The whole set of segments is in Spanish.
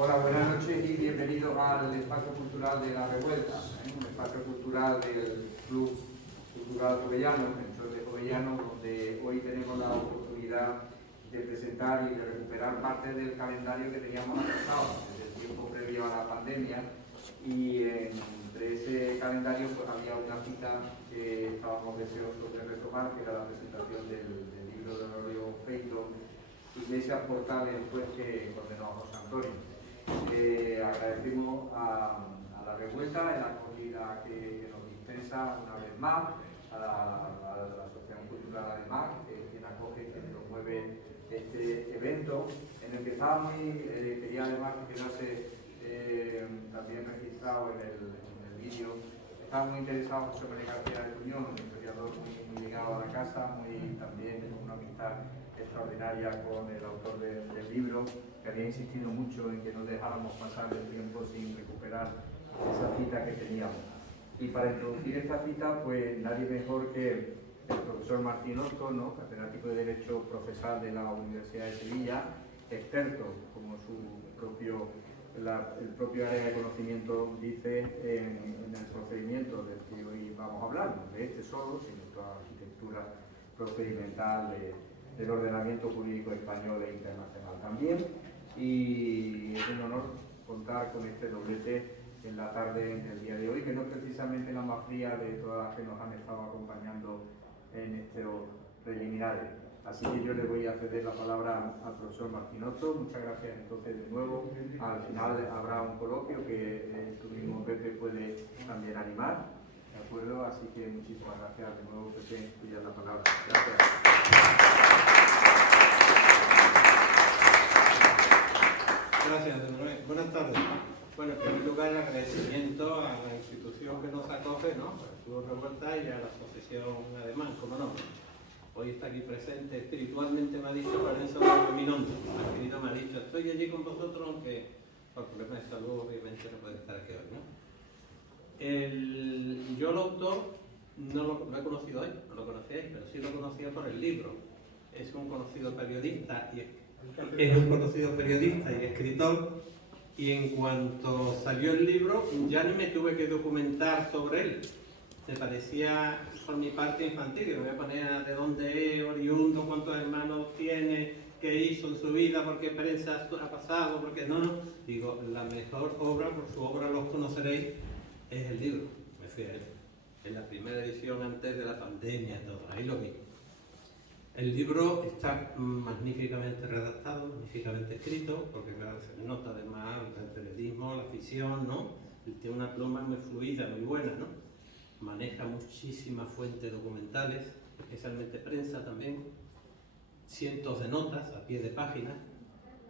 Hola, buenas noches y bienvenidos al Espacio Cultural de La Revuelta, un espacio cultural del Club Cultural Jovellano, Defensor de Jovellano, donde hoy tenemos la oportunidad de presentar y de recuperar parte del calendario que teníamos atrasado desde el tiempo previo a la pandemia, y entre ese calendario pues había una cita que estábamos deseosos de retomar, que era la presentación del libro de Honorio Feito, Iglesias, Portales, pues que condenó a José Antonio. Agradecemos a La Revuelta la acogida que nos dispensa una vez más, a la Asociación Cultural además, que es quien acoge, quien promueve este evento, en el que estaba quería además que quedase también registrado en el vídeo. Estaba muy interesado José María García de Tuñón, un historiador muy ligado a la casa, también con una amistad extraordinaria con el autor del libro, que había insistido mucho en que no dejáramos pasar el tiempo sin recuperar esa cita que teníamos. Y para introducir esta cita, pues nadie mejor que el profesor Martín Otto, ¿no?, catedrático de Derecho procesal de la Universidad de Sevilla, experto, como el propio área de conocimiento dice, en el procedimiento del que hoy vamos a hablar, no de este solo, sino de toda la arquitectura procedimental del ordenamiento jurídico español e internacional también. Y es un honor contar con este doblete en la tarde del día de hoy, que no es precisamente la más fría de todas las que nos han estado acompañando en estos preliminares. Así que yo le voy a ceder la palabra al profesor Martín Otto. Muchas gracias entonces de nuevo. Al final habrá un coloquio que tú mismo, Pepe, puede también animar, ¿de acuerdo? Así que muchísimas gracias de nuevo, Pepe, tuya la palabra. Gracias. Gracias, don Manuel. Buenas tardes. Bueno, en primer lugar, agradecimiento a la institución que nos acoge, ¿no?, al Club Revuelta, y a la asociación además, como no. Hoy está aquí presente espiritualmente, me ha dicho Lorenzo Minondo. El querido me ha dicho, estoy allí con vosotros, aunque por problemas de salud obviamente no puede estar aquí hoy, ¿no? Yo el autor no lo he conocido hoy, no lo conocíais, pero sí lo conocía por el libro. Es un conocido periodista y escritor, y en cuanto salió el libro ya ni me tuve que documentar sobre él. Me parecía por mi parte infantil, que me voy a poner de dónde es, oriundo, cuántos hermanos tiene, qué hizo en su vida, por qué prensa ha pasado, porque no. Digo, la mejor obra, por su obra los conoceréis, es el libro. Me fui a él, en la primera edición antes de la pandemia, todo, ahí lo vi. El libro está magníficamente redactado, magníficamente escrito, porque claro, se nota además el periodismo, la ficción, ¿no? Tiene una pluma muy fluida, muy buena, ¿no? Maneja muchísimas fuentes documentales, especialmente prensa también, cientos de notas a pie de página,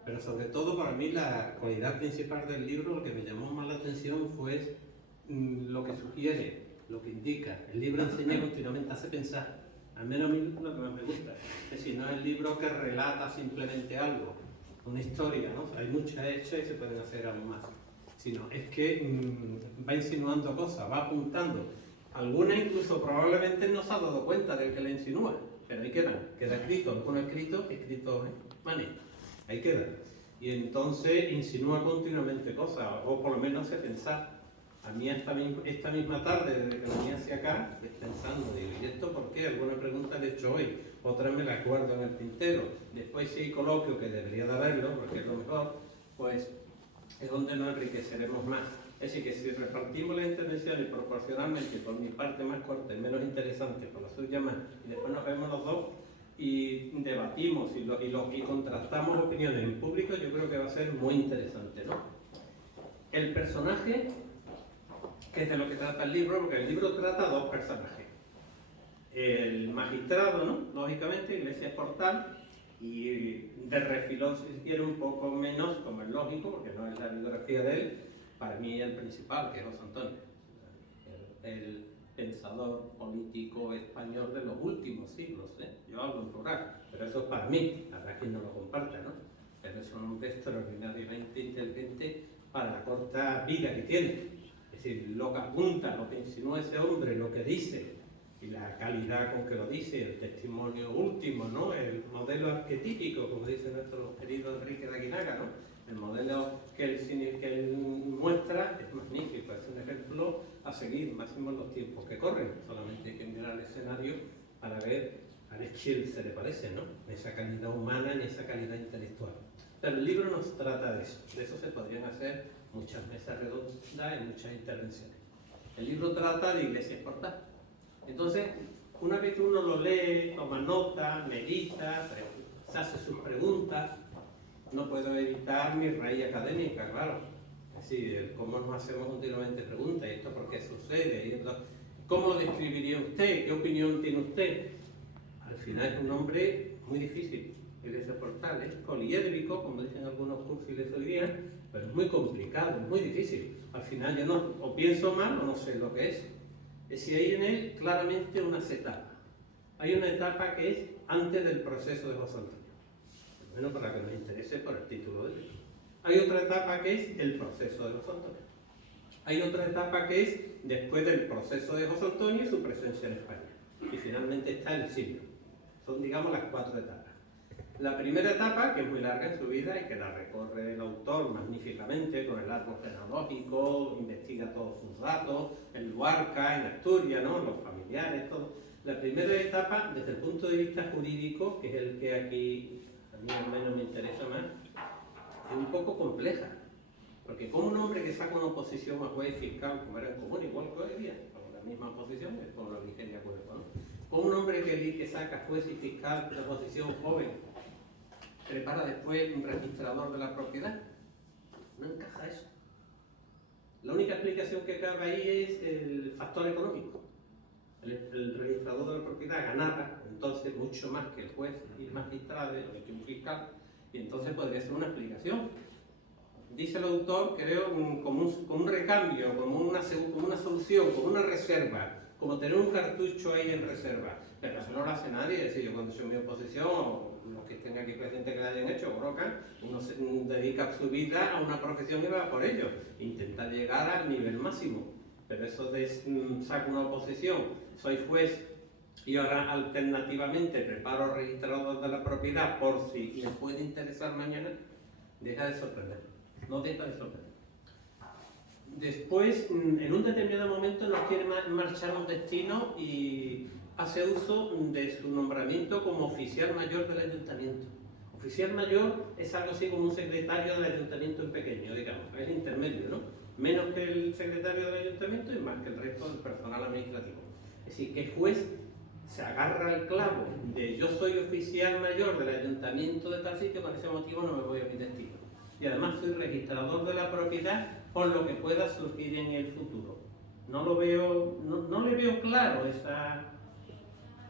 pero sobre todo para mí la cualidad principal del libro, lo que me llamó más la atención fue lo que sugiere, lo que indica. El libro enseña continuamente, hace pensar. Al menos a mí lo que más me gusta. Es decir, no es el libro que relata simplemente algo, una historia, ¿no? Hay mucha hecha y se pueden hacer aún más. Sino es que va insinuando cosas, va apuntando. Algunas incluso probablemente no se ha dado cuenta de que le insinúa, pero ahí queda escrito, alguno escrito, ahí queda. Y entonces insinúa continuamente cosas, o por lo menos hace pensar. A mí esta misma tarde, desde que venía hacia acá, pensando, digo, ¿y esto por qué? Alguna pregunta le he hecho hoy, otra me la acuerdo en el tintero. Después si hay coloquio, que debería de haberlo, porque es lo mejor, pues es donde nos enriqueceremos más. Es decir, que si repartimos las intervenciones proporcionalmente, por mi parte más corta y menos interesante, por la suya más, y después nos vemos los dos y debatimos y contrastamos opiniones en público, yo creo que va a ser muy interesante, ¿no? El personaje, que es de lo que trata el libro, porque el libro trata dos personajes. El magistrado, ¿no?, lógicamente, Iglesias Portal, y de refilón, si se quiere, un poco menos, como es lógico, porque no es la biografía de él, para mí el principal, que es José Antonio, el pensador político español de los últimos siglos, ¿eh? Yo hablo en plural, pero eso es para mí, habrá quien no lo comparta, ¿no? Pero es un hombre extraordinariamente inteligente para la corta vida que tiene. Es decir, lo que apunta, lo que insinúa ese hombre, lo que dice, y la calidad con que lo dice, el testimonio último, ¿no?, el modelo arquetípico, como dice nuestro querido Enrique de Aguinaga, ¿no?, el modelo que seguir, máximo en los tiempos que corren. Solamente hay que mirar el escenario para ver a Schill se le parece, ¿no? En esa calidad humana, en esa calidad intelectual. Pero el libro no se trata de eso se podrían hacer muchas mesas redondas y muchas intervenciones. El libro trata de iglesias portal. Entonces, una vez que uno lo lee, toma nota, medita, se hace sus preguntas, no puedo evitar mi raíz académica, claro. Es decir, cómo nos hacemos continuamente preguntas, ¿y esto por qué sucede? ¿Y esto, cómo lo describiría usted? ¿Qué opinión tiene usted? Al final es un nombre muy difícil. Iglesia Portal es poliédrico, como dicen algunos cursiles hoy día, pero es muy complicado, es muy difícil. Al final yo no, o pienso mal o no sé lo que es. Es decir, hay en él claramente unas etapas. Hay una etapa que es antes del proceso de José Antonio, al menos para que nos interese por el título del libro. Hay otra etapa que es el proceso de José Antonio. Hay otra etapa que es después del proceso de José Antonio y su presencia en España. Y finalmente está el siglo. Son, digamos, las 4 etapas. La primera etapa, que es muy larga en su vida y que la recorre el autor magníficamente con el árbol genealógico, investiga todos sus datos, en Luarca, en Asturias, ¿no? Los familiares, todo. La primera etapa, desde el punto de vista jurídico, que es el que aquí a mí al menos me interesa más, es un poco compleja. Porque como un hombre que saca una oposición a juez fiscal, como era en común, igual que hoy día, con la misma oposición, es como la Virginia Cuerpo, ¿no? Como un hombre que saca juez y fiscal de oposición joven, prepara después un registrador de la propiedad. No encaja eso. La única explicación que cabe ahí es el factor económico. El registrador de la propiedad ganaba entonces mucho más que el juez y el magistrado, que un fiscal, y entonces podría ser una explicación. Dice el autor, creo, como un recambio, como una solución, como una reserva, como tener un cartucho ahí en reserva. Pero eso no lo hace nadie. Es decir, yo cuando he hecho mi oposición, o los que estén aquí presentes que la hayan hecho, brocan, uno se dedica su vida a una profesión y va por ello. Intenta llegar al nivel máximo. Pero eso de saco una oposición, soy juez y ahora alternativamente preparo registrador de la propiedad por si me puede interesar mañana, deja de sorprender. No deja de sorprender. Después, en un determinado momento, nos quiere marchar a un destino y hace uso de su nombramiento como oficial mayor del ayuntamiento. Oficial mayor es algo así como un secretario del ayuntamiento en pequeño, digamos, es intermedio, ¿no? Menos que el secretario del ayuntamiento y más que el resto del personal administrativo. Es decir, que el juez se agarra al clavo de yo soy oficial mayor del ayuntamiento de tal sitio, por ese motivo no me voy a mi destino. Y además soy registrador de la propiedad por lo que pueda surgir en el futuro. No lo veo, no le veo claro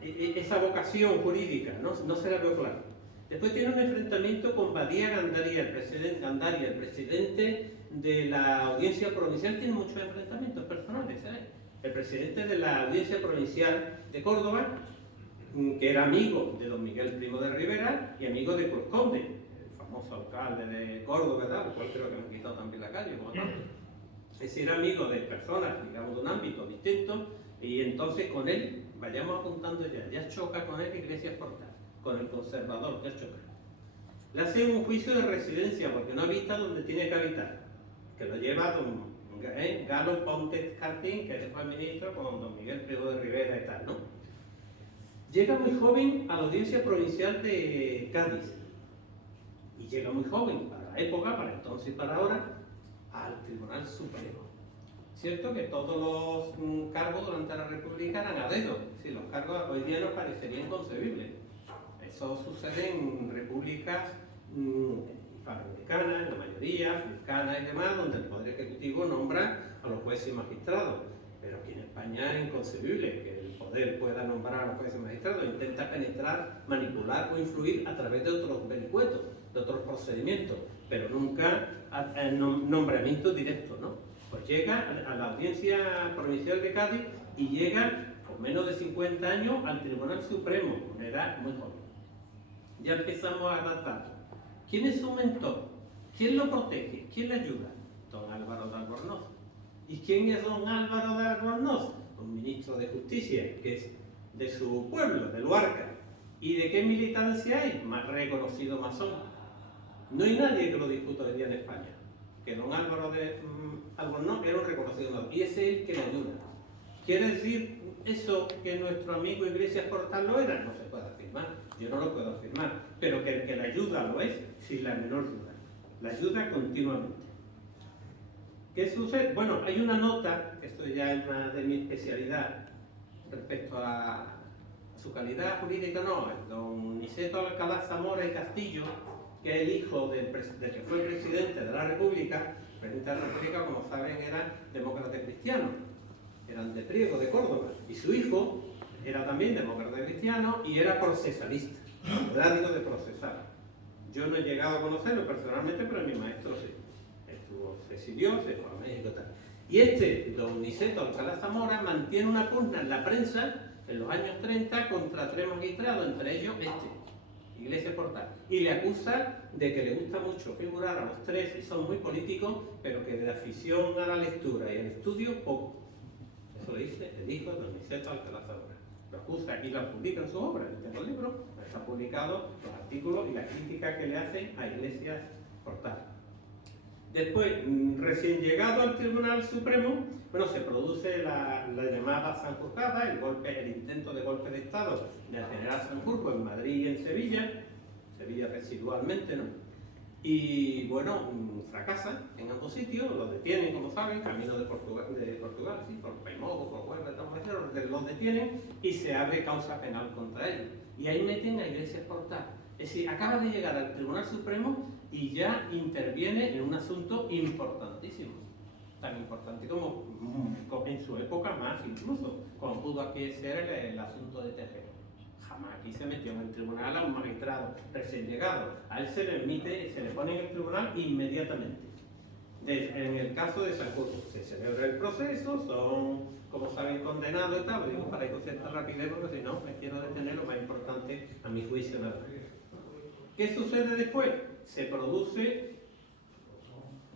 esa vocación jurídica, no se la veo claro. Después tiene un enfrentamiento con Badía Gandaria, el presidente de la Audiencia Provincial. Tiene muchos enfrentamientos personales, ¿sabes? El presidente de la Audiencia Provincial de Córdoba, que era amigo de don Miguel Primo de Rivera y amigo de Cruz Conde, el famoso alcalde de Córdoba, ¿verdad? Lo cual creo que me han quitado también la calle, como tanto. Es decir, amigo de personas, digamos, de un ámbito distinto, y entonces con él, vayamos apuntando ya choca con él Iglesias Portal, con el conservador, ya choca. Le hace un juicio de residencia porque no habita donde tiene que habitar, que lo lleva don Galo Ponte Cartín, que fue ministro con don Miguel Primo de Rivera y tal, ¿no? Llega muy joven a la Audiencia Provincial de Cádiz, y llega muy joven para la época, para entonces y para ahora, al Tribunal Supremo. Cierto que todos los cargos durante la República eran a dedo, si los cargos hoy día nos parecerían inconcebibles. Eso sucede en repúblicas hispanoamericanas, en la mayoría, africanas y demás, donde el Poder Ejecutivo nombra a los jueces y magistrados. Pero aquí en España es inconcebible que el Poder pueda nombrar a los jueces y magistrados, intenta penetrar, manipular o influir a través de otros vericuetos, de otros procedimientos, pero nunca nombramiento directo, ¿no? Pues llega a la Audiencia Provincial de Cádiz y llega con menos de 50 años al Tribunal Supremo, con una edad muy joven. Ya empezamos a tratar. ¿Quién es su mentor? ¿Quién lo protege? ¿Quién le ayuda? Don Álvaro de Albornoz. ¿Y quién es don Álvaro de Albornoz? Un ministro de Justicia, que es de su pueblo, de Luarca. ¿Y de qué militancia hay? Más reconocido masón. No hay nadie que lo discuta hoy día en España. Que don Álvaro de Albornoz era un reconocido masón. Y es él que le ayuda. ¿Quiere decir eso que nuestro amigo Iglesias Portal lo era? No se puede afirmar, yo no lo puedo afirmar, pero que el que la ayuda lo es, sin la menor duda. La ayuda continuamente. ¿Qué sucede? Bueno, hay una nota, esto ya es más de mi especialidad, respecto a su calidad jurídica, no, el don Niceto Alcalá Zamora y Castillo, que es el hijo del que fue presidente de la República. El presidente de la República, como saben, era demócrata cristiano, eran de Priego, de Córdoba, y su hijo era también demócrata cristiano y era procesalista, catedrático de procesal. Yo no he llegado a conocerlo personalmente, pero mi maestro sí. Se exilió, se fue a México y tal. Y este, don Niceto Alcalá Zamora, mantiene una pugna en la prensa en los años 30 contra 3 magistrados, entre ellos Iglesias Portal. Y le acusa de que le gusta mucho figurar a los 3 y son muy políticos, pero que de la afición a la lectura y al estudio, poco. Eso lo dice el hijo de don Niceto Alcalá Zamora. Lo acusa, aquí lo publica en su obra, en el libro, está publicado los artículos y la crítica que le hacen a Iglesias Portal. Después, recién llegado al Tribunal Supremo, bueno, se produce la llamada Sanjurjada, el intento de golpe de Estado del general Sanjurjo en Madrid y en Sevilla residualmente, ¿no? Y bueno, fracasa en ambos sitios, los detienen, como saben, camino de Portugal, sí, por Pemogo, por Huelva, los detienen y se abre causa penal contra ellos. Y ahí meten a Iglesias Portal. Es decir, acaba de llegar al Tribunal Supremo y ya interviene en un asunto importantísimo, tan importante como en su época más incluso, como pudo aquí ser el asunto de Tejero. Jamás aquí se metió en el tribunal a un magistrado recién llegado, a él se le pone en el tribunal inmediatamente. En el caso de Sanjurjo, se celebra el proceso, son, como saben, condenados y tal, lo digo para ir con cierta rapidez porque si no me quiero detener lo más importante a mi juicio. ¿No? ¿Qué sucede después? Se produce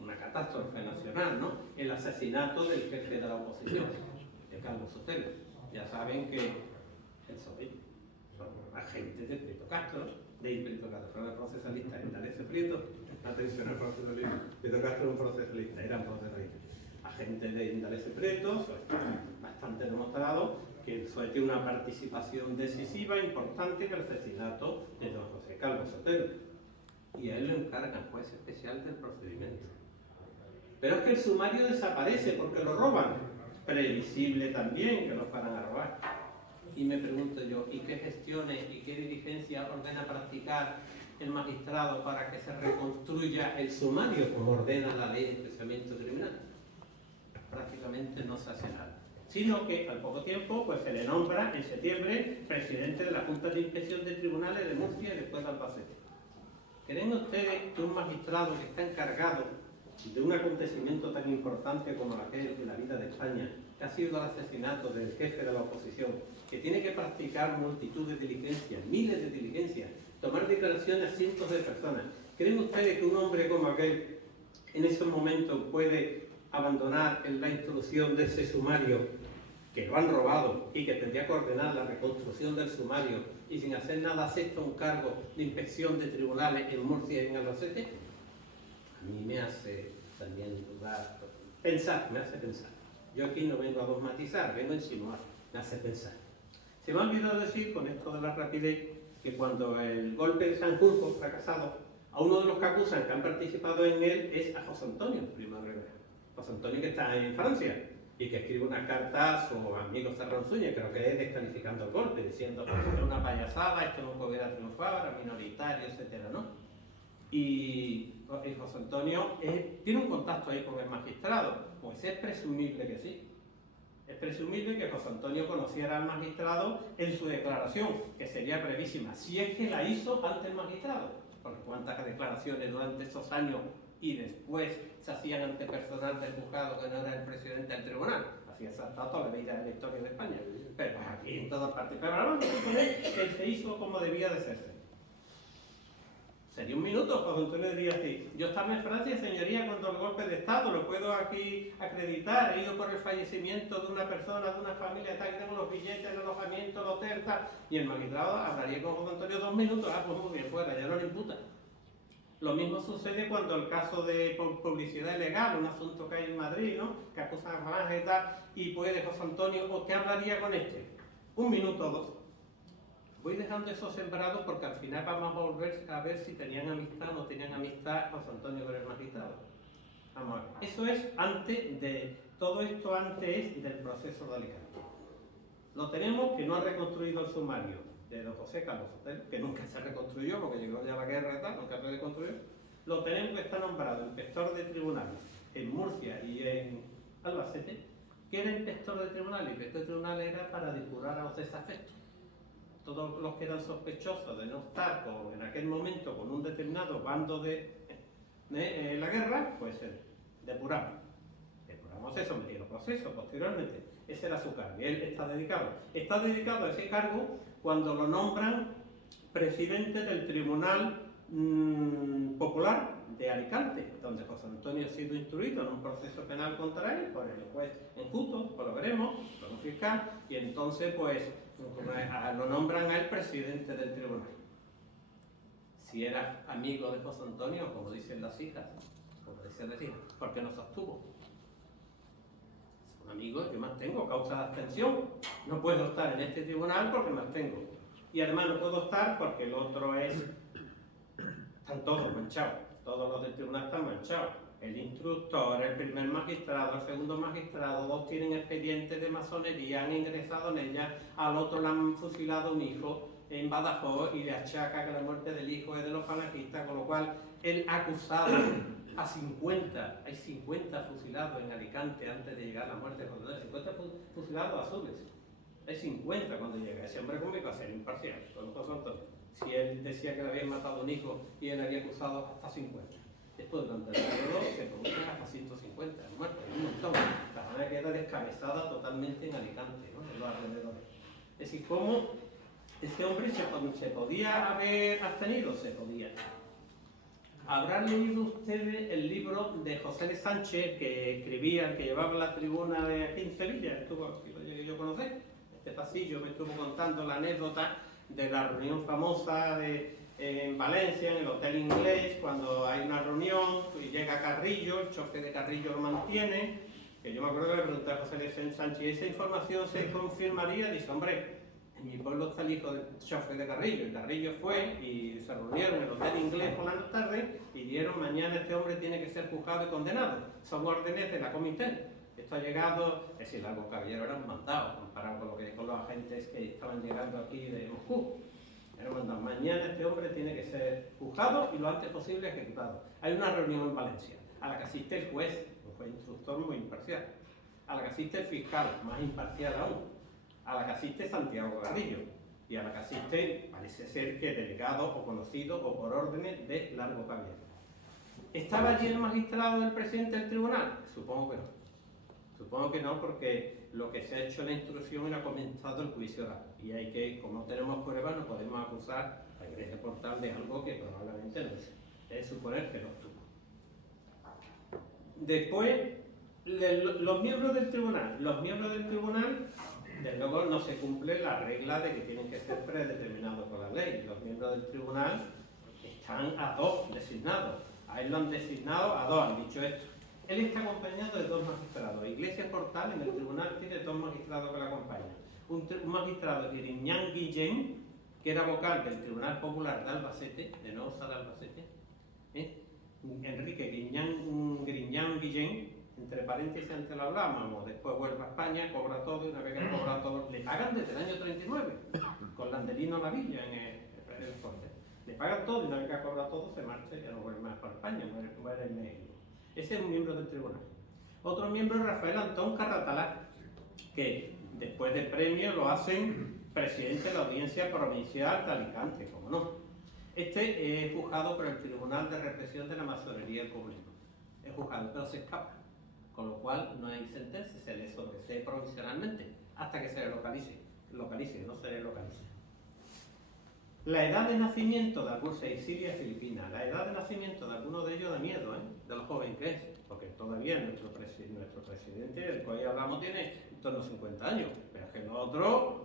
una catástrofe nacional, ¿no? El asesinato del jefe de la oposición, de Calvo Sotelo. Ya saben que son agentes de Prieto Castro, son el procesalista Indalecio Prieto. Atención al procesalista. Prieto Castro era un procesalista, eran procesalistas. Agentes de Indalecio Prieto, bastante demostrado que tiene una participación decisiva, importante en el asesinato de don José Calvo Sotelo. Y a él lo encargan juez especial del procedimiento. Pero es que el sumario desaparece porque lo roban. Previsible también que lo fueran a robar. Y me pregunto yo, ¿y qué gestiones y qué diligencia ordena practicar el magistrado para que se reconstruya el sumario como ordena la ley de enjuiciamiento criminal? Prácticamente no se hace nada. Sino que al poco tiempo pues, se le nombra en septiembre presidente de la Junta de Inspección de Tribunales de Murcia y después de Albacete. ¿Creen ustedes que un magistrado que está encargado de un acontecimiento tan importante como aquel de la vida de España, que ha sido el asesinato del jefe de la oposición, que tiene que practicar multitud de diligencias, miles de diligencias, tomar declaraciones a cientos de personas, ¿creen ustedes que un hombre como aquel en esos momentos puede abandonar la instrucción de ese sumario que lo han robado y que tendría que ordenar la reconstrucción del sumario y sin hacer nada acepta un cargo de inspección de tribunales en Murcia y en Albacete? A mí me hace también dudar, me hace pensar. Yo aquí no vengo a dogmatizar, vengo a insinuar, me hace pensar. Se me ha olvidado decir, con esto de la rapidez, que cuando el golpe de Sanjurjo fracasado, a uno de los que acusan que han participado en él es a José Antonio Primo de Rivera. José Antonio que está en Francia y que escribe una carta a su amigo Serranzuña, creo que es descalificando el golpe, diciendo que es una payasada, esto no pudiera triunfar, era minoritario, etcétera, ¿no? Y José Antonio tiene un contacto ahí con el magistrado, pues es presumible que sí. Es presumible que José Antonio conociera al magistrado en su declaración, que sería brevísima, si es que la hizo ante el magistrado. Porque cuántas declaraciones durante esos años y después se hacían ante personal del juzgado que no era el presidente del tribunal. Así es toda la vida de la historia de España. Pero aquí en todas partes. Pero ahora vamos a suponer que se hizo como debía de serse. Sería un minuto, José Antonio diría así: yo estaba en Francia, señoría, cuando el golpe de Estado, lo puedo aquí acreditar, he ido por el fallecimiento de una persona, de una familia, está aquí tengo los billetes, el alojamiento, el hotel, tal. Y el magistrado hablaría con José Antonio 2 minutos, pues muy bien, fuera, ya no le imputa. Lo mismo sucede cuando el caso de publicidad ilegal, un asunto que hay en Madrid, ¿no? Que acusan a Falange y tal, y puede José Antonio, ¿o qué hablaría con este? Un minuto o dos. Voy dejando eso sembrado porque al final vamos a volver a ver si tenían amistad o no tenían amistad José Antonio con el magistrado. Vamos a ver. Eso es antes de, todo esto antes es del proceso de Alicante. Lo tenemos que no ha reconstruido el sumario de don José Carlos Sotelo, que nunca se reconstruyó porque llegó ya la guerra y tal, nunca se reconstruyó. Lo tenemos que está nombrado inspector de tribunales en Murcia y en Albacete, que era inspector de tribunales. El inspector de tribunales era para depurar a los desafectos. Todos los que eran sospechosos de no estar en aquel momento con un determinado bando de la guerra, pues depuramos. Depuramos eso, metido proceso posteriormente. Ese era su cargo. Y él está dedicado a ese cargo cuando lo nombran presidente del Tribunal Popular de Alicante, donde José Antonio ha sido instruido en un proceso penal contra él por el juez enjuto, pues lo veremos, por un fiscal, y entonces pues lo nombran a él presidente del tribunal. Si era amigo de José Antonio, como dicen las hijas, como decía la hija, ¿por qué no se abstuvo? Son amigos, yo me abstengo, causa de abstención. No puedo estar en este tribunal porque me abstengo. Y además no puedo estar porque el otro es... Están todos manchados, todos los del tribunal están manchados. El instructor, el primer magistrado, el segundo magistrado, dos tienen expedientes de masonería, han ingresado en ella, al otro le han fusilado un hijo en Badajoz y le achaca que la muerte del hijo es de los falangistas, con lo cual el acusado a 50, hay 50 fusilados en Alicante antes de llegar a la muerte de José Antonio, 50 fusilados azules. Hay 50 cuando llega. Ese hombre cómico a ser imparcial, con José Antonio. Si él decía que le habían matado a un hijo y él había acusado hasta 50. Después, durante el periodo, se producen hasta 150 muertos, un montón. La zona queda descabezada totalmente en Alicante, ¿no? En los alrededores. Es decir, ¿cómo este hombre se podía haber abstenido? Se podía. ¿Habrán leído ustedes el libro de José L. Sánchez, que escribía, el que llevaba la tribuna de aquí en Sevilla? Estuvo aquí, lo llegué yo a conocer. Este pasillo me estuvo contando la anécdota de la reunión famosa en Valencia, en el Hotel Inglés, cuando hay una reunión y llega Carrillo, el chofer de Carrillo lo mantiene, que yo me acuerdo que le pregunté a José L. Sánchez, ¿esa información se confirmaría? Dice, hombre, en mi pueblo está el hijo del chofer de Carrillo, y Carrillo fue y se reunieron en el Hotel Inglés por la tarde y dieron, mañana este hombre tiene que ser juzgado y condenado. Son órdenes de la comité. Esto ha llegado, es decir, Largo Caballero eran mandados, comparado con los agentes que estaban llegando aquí de Moscú. Eran mandados. Mañana este hombre tiene que ser juzgado y lo antes posible ejecutado. Hay una reunión en Valencia, a la que asiste el juez, un juez instructor muy imparcial, a la que asiste el fiscal, más imparcial aún, a la que asiste Santiago Garrillo, y a la que asiste, parece ser que delegado o conocido o por órdenes de Largo Caballero. ¿Estaba allí el magistrado del presidente del tribunal? Supongo que no. Supongo que no, porque lo que se ha hecho en la instrucción era comenzado el juicio oral. Y hay que, como no tenemos pruebas, no podemos acusar a la Iglesia Portal de algo que probablemente no es. Es suponer que no estuvo. Después, los miembros del tribunal. Los miembros del tribunal, desde luego, no se cumple la regla de que tienen que ser predeterminados por la ley. Los miembros del tribunal están a dos designados. A él lo han designado a dos, han dicho esto. Él está acompañado de dos magistrados. Iglesia Portal en el tribunal tiene dos magistrados que lo acompañan. Un magistrado, Griñán Guillén, que era vocal del Tribunal Popular de Albacete, de Nueva Sala Albacete. Enrique Griñán Guillén, entre paréntesis antes lo hablábamos, después vuelve a España, cobra todo, y una vez que cobra todo, le pagan desde el año 39, con Landelino Lavilla en el corte. Le pagan todo y una vez que cobra todo se marcha y ya no vuelve más para España, muere en México. Ese es un miembro del tribunal. Otro miembro es Rafael Antón Carratalá, que después del premio lo hacen presidente de la Audiencia Provincial de Alicante, como no. Este es juzgado por el Tribunal de Represión de la Masonería y el Comunismo. Es juzgado, pero se escapa, con lo cual no hay sentencia, se le sobresee provisionalmente hasta que se le localice, no se le localice. La edad de nacimiento de algunos, Siria, Filipinas, la edad de nacimiento de algunos de ellos da miedo, de lo joven que es, porque todavía nuestro presidente, del cual hablamos, tiene en torno a 50 años, pero es que los otros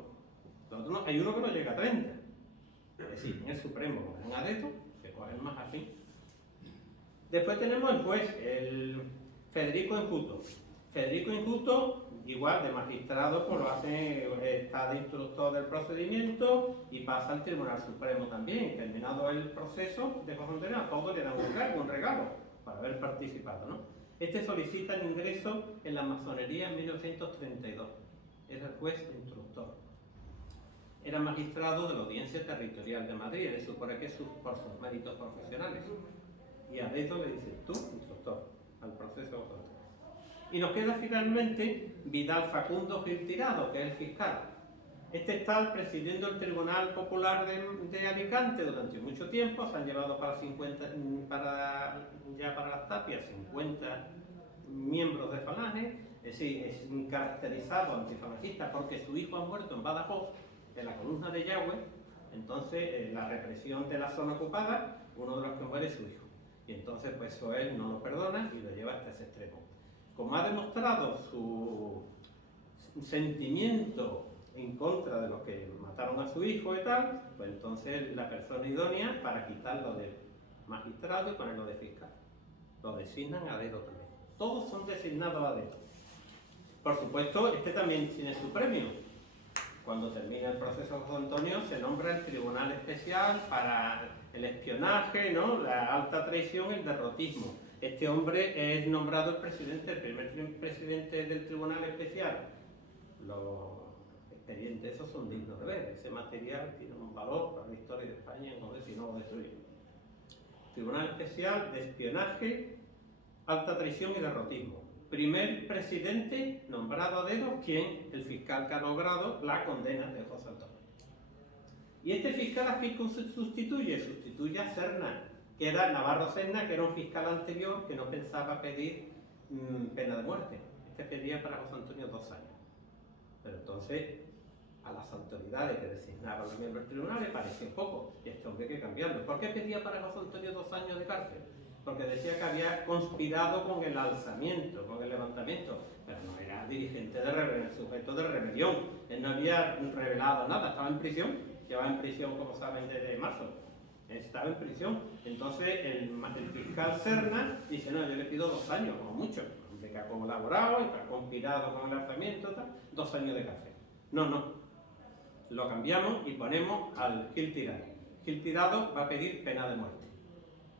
no, hay uno que no llega a 30. Es decir, en el Supremo, en Adeto, se cogen más así, Después tenemos el juez, el Federico Enjuto. Federico Enjuto, igual de magistrado, pues lo hace, está de instructor del procedimiento y pasa al Tribunal Supremo también. Terminado el proceso de José Antonio, a todos le dan un cargo, un regalo, para haber participado, ¿no? Este solicita el ingreso en la masonería en 1932. Es el juez instructor. Era magistrado de la Audiencia Territorial de Madrid, le supone que es por sus méritos profesionales. Y a Beto le dice, tú, instructor, al proceso vosotros. Y nos queda finalmente Vidal Facundo Gil Tirado, que es el fiscal. Este está presidiendo el Tribunal Popular de Alicante durante mucho tiempo. Se han llevado ya para las tapias 50 miembros de Falange. Es decir, es un caracterizado antifalangista porque su hijo ha muerto en Badajoz, en la columna de Yagüe. Entonces, la represión de la zona ocupada, uno de los que muere es su hijo. Y entonces, pues eso él no lo perdona y lo lleva hasta ese extremo. Como ha demostrado su sentimiento en contra de los que mataron a su hijo y tal, pues entonces la persona idónea para quitarlo de magistrado y ponerlo de fiscal. Lo designan a dedo también. Todos son designados a dedo. Por supuesto, este también tiene su premio. Cuando termina el proceso de José Antonio, se nombra el Tribunal Especial para el espionaje, ¿no? La alta traición, el derrotismo. Este hombre es nombrado el presidente, el primer presidente del Tribunal Especial. Los expedientes esos son dignos de ver. Ese material tiene un valor para la historia de España, entonces si no lo destruyen. Tribunal Especial de Espionaje, Alta Traición y Derrotismo. Primer presidente nombrado a dedo, ¿quién? El fiscal que ha logrado la condena de José Antonio. Y este fiscal a quién sustituye a Serna, que era Navarro Serna, que era un fiscal anterior que no pensaba pedir pena de muerte. Este pedía para José Antonio 2 años. Pero entonces a las autoridades que designaron los miembros del tribunal le pareció poco, y este hombre hay que cambiarlo. ¿Por qué pedía para José Antonio 2 años de cárcel? Porque decía que había conspirado con el alzamiento, con el levantamiento, pero no era dirigente de rebelión, sujeto de rebelión. Él no había revelado nada, estaba en prisión, llevaba en prisión, como saben, desde marzo. Estaba en prisión. Entonces el fiscal Serna dice, no, yo le pido 2 años, como mucho, de que ha colaborado y que ha conspirado con el alzamiento, 2 años de cárcel. No. Lo cambiamos y ponemos al Gil Tirado. Gil Tirado va a pedir pena de muerte.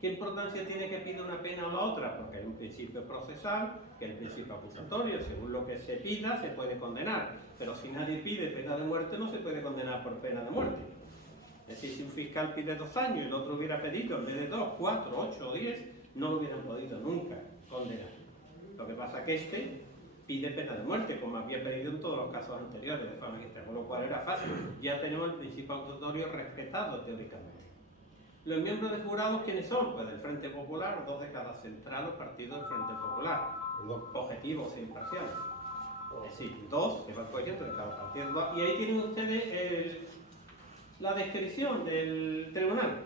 ¿Qué importancia tiene que pida una pena o la otra? Porque hay un principio procesal, que es el principio acusatorio. Según lo que se pida, se puede condenar. Pero si nadie pide pena de muerte, no se puede condenar por pena de muerte. Es decir, si un fiscal pide 2 años y el otro hubiera pedido en vez de 2, 4, 8 o 10, no lo hubieran podido nunca condenar. Lo que pasa es que este pide pena de muerte, como había pedido en todos los casos anteriores de falangistas, con lo cual era fácil. Ya tenemos el principio acusatorio respetado teóricamente. Los miembros de jurados, ¿quiénes son? Pues del Frente Popular, 2 de cada central o partido del Frente Popular, objetivos e imparciales. Es decir, 2 que van cogiendo de cada partido. Y ahí tienen ustedes la descripción del tribunal.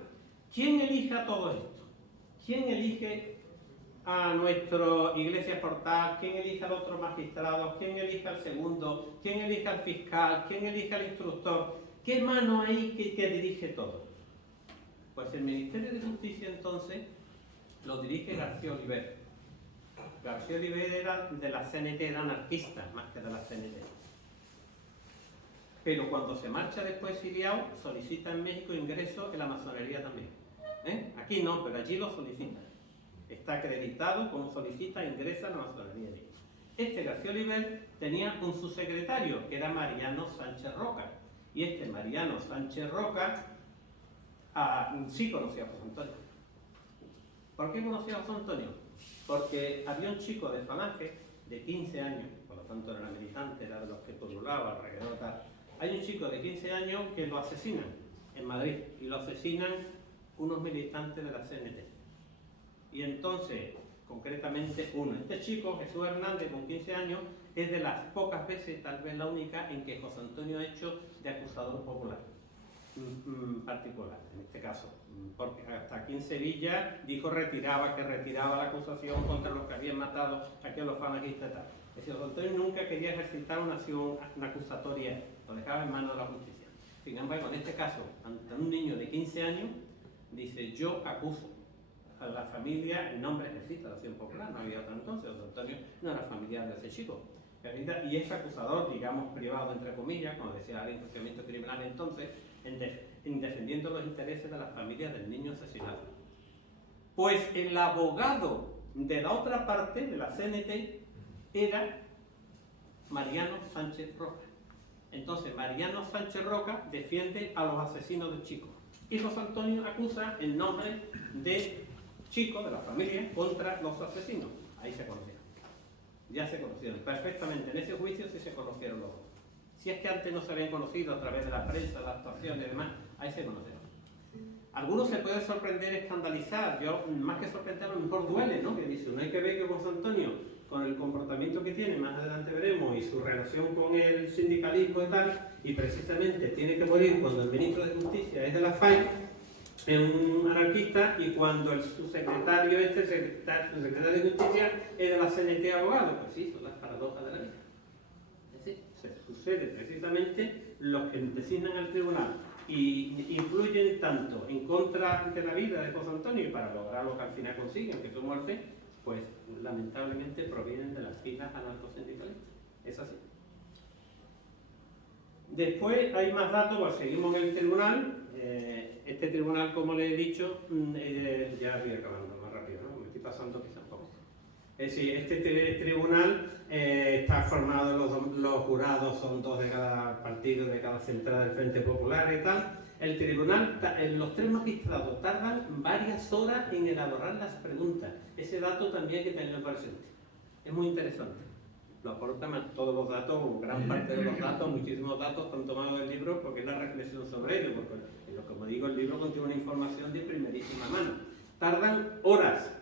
¿Quién elige a todo esto? ¿Quién elige a nuestra iglesia portal? ¿Quién elige al otro magistrado? ¿Quién elige al segundo? ¿Quién elige al fiscal? ¿Quién elige al instructor? ¿Qué mano hay que dirige todo? Pues el Ministerio de Justicia entonces lo dirige García Oliver. García Oliver era de la CNT, era anarquista más que de la CNT. Pero cuando se marcha después exiliado, solicita en México ingreso en la masonería también. Aquí no, pero allí lo solicita. Está acreditado como solicita, ingresa en la masonería allí. Este García Oliver tenía un subsecretario que era Mariano Sánchez Roca. Y este Mariano Sánchez Roca sí conocía a José Antonio. ¿Por qué conocía a José Antonio? Porque había un chico de Falange de 15 años, por lo tanto era militante, era de los que pululaba alrededor tal. Hay un chico de 15 años que lo asesinan en Madrid y lo asesinan unos militantes de la CNT. Y entonces, concretamente uno, este chico, Jesús Hernández, con 15 años, es de las pocas veces, tal vez la única, en que José Antonio ha hecho de acusador popular. Particular, en este caso, porque hasta aquí en Sevilla dijo que retiraba la acusación contra los que habían matado a los falangistas y tal. Es decir, José Antonio nunca quería ejercitar una acción acusatoria, lo dejaba en manos de la justicia. Sin embargo, en este caso, ante un niño de 15 años, dice, yo acuso la familia, el nombre existe, la acción popular, no había otro entonces, José Antonio no era familiar de ese chico. Y es acusador, digamos, privado, entre comillas, como decía el enjuiciamiento criminal entonces, en defendiendo los intereses de las familias del niño asesinado. Pues el abogado de la otra parte, de la CNT, era Mariano Sánchez Roca. Entonces, Mariano Sánchez Roca defiende a los asesinos del chico. Y José Antonio acusa en nombre de Chico, de la familia, contra los asesinos. Ahí se conocieron. Ya se conocieron perfectamente. En ese juicio sí se conocieron los dos. Si es que antes no se habían conocido a través de la prensa, la actuación y demás, ahí se conocieron. Algunos se pueden sorprender, escandalizar. Yo, más que sorprender, a lo mejor duele, ¿no? Que dice, no hay que ver que José Antonio, con el comportamiento que tiene, más adelante veremos, y su relación con el sindicalismo y tal, y precisamente tiene que morir cuando el ministro de Justicia es de la FAI, es un anarquista, y cuando su secretario de Justicia es de la CNT abogado. Pues sí, son las paradojas de la vida. Es decir, se sucede precisamente los que designan al tribunal y influyen tanto en contra de la vida de José Antonio y para lograr lo que al final consiguen, que es su muerte, pues lamentablemente provienen de las filas anarcosindicalistas. Es así. Después hay más datos, pues seguimos en el tribunal. Este tribunal, como le he dicho, ya voy acabando más rápido, ¿no? Me estoy pasando quizá un poco. Es decir, este tribunal está formado, los jurados son 2 de cada partido, de cada central del Frente Popular y tal. El tribunal, los 3 magistrados tardan varias horas en elaborar las preguntas. Ese dato también hay que tenerlo presente. Es muy interesante. Lo aportan todos los datos, gran parte de los datos, muchísimos datos están tomados del libro porque es la reflexión sobre ello, porque, como digo, el libro contiene una información de primerísima mano. Tardan horas,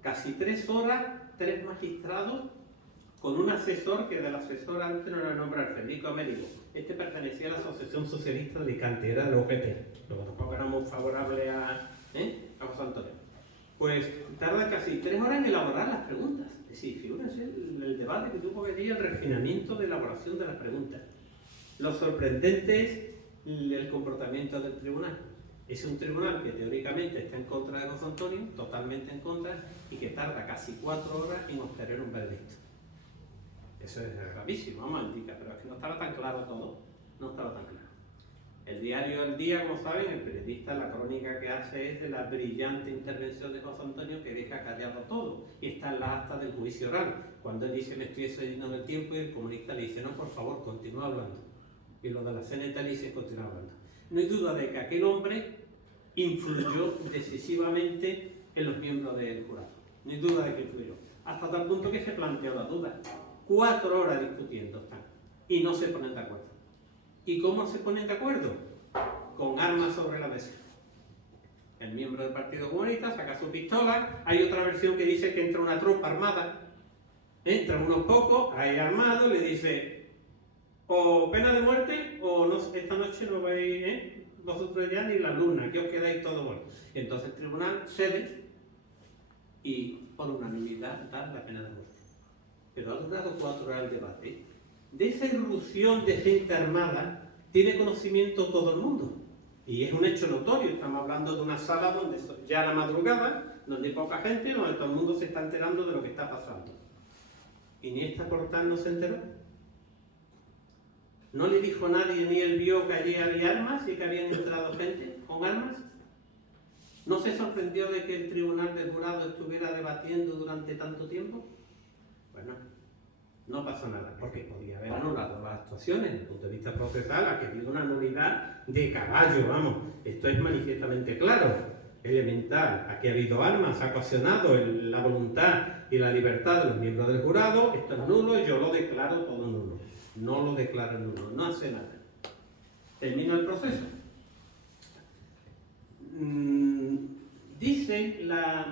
casi 3 horas, 3 magistrados, con un asesor que del asesor antes no era nombrado, Federico Américo. Este pertenecía a la Asociación Socialista de Alicante, era del OPT, luego tampoco era muy favorable a José Antonio. Pues tarda casi 3 horas en elaborar las preguntas. Es decir, figúrense el debate que tuvo que ir, el refinamiento de elaboración de las preguntas. Lo sorprendente es el comportamiento del tribunal. Es un tribunal que teóricamente está en contra de José Antonio, totalmente en contra, y que tarda casi 4 horas en obtener un veredicto. Eso es gravísimo, vamos a indicar, pero es que no estaba tan claro todo. No estaba tan claro. El diario El Día, como saben, el periodista, la crónica que hace es de la brillante intervención de José Antonio que deja callado todo. Y está en la acta del juicio oral. Cuando él dice, me estoy excediendo el tiempo, y el comunista le dice, no, por favor, continúa hablando. Y lo de la CNT le dice, continúa hablando. No hay duda de que aquel hombre influyó decisivamente en los miembros del jurado. No hay duda de que influyó. Hasta tal punto que se planteó la duda. 4 horas discutiendo están. Y no se ponen de acuerdo. ¿Y cómo se ponen de acuerdo? Con armas sobre la mesa. El miembro del Partido Comunista saca su pistola. Hay otra versión que dice que entra una tropa armada. Entran unos pocos, ahí armados, le dice o pena de muerte o no, esta noche no vais vosotros ya ni la luna, que os quedáis todos muertos. Entonces el tribunal cede y por unanimidad da la pena de muerte. Pero ha durado 4 horas el debate. De esa irrupción de gente armada tiene conocimiento todo el mundo. Y es un hecho notorio. Estamos hablando de una sala donde ya la madrugada, donde hay poca gente, donde todo el mundo se está enterando de lo que está pasando. Y ni esta Portal no se enteró. ¿No le dijo a nadie, ni él vio que allí había armas y que habían entrado gente con armas? ¿No se sorprendió de que el tribunal del jurado estuviera debatiendo durante tanto tiempo? Bueno, no pasó nada, porque podía haber anulado las actuaciones desde el punto de vista procesal, ha querido una nulidad de caballo, vamos. Esto es manifiestamente claro, elemental. Aquí ha habido armas, ha ocasionado la voluntad y la libertad de los miembros del jurado. Esto es nulo, yo lo declaro todo nulo. No lo declaro nulo, no hace nada. Termino el proceso. Dice,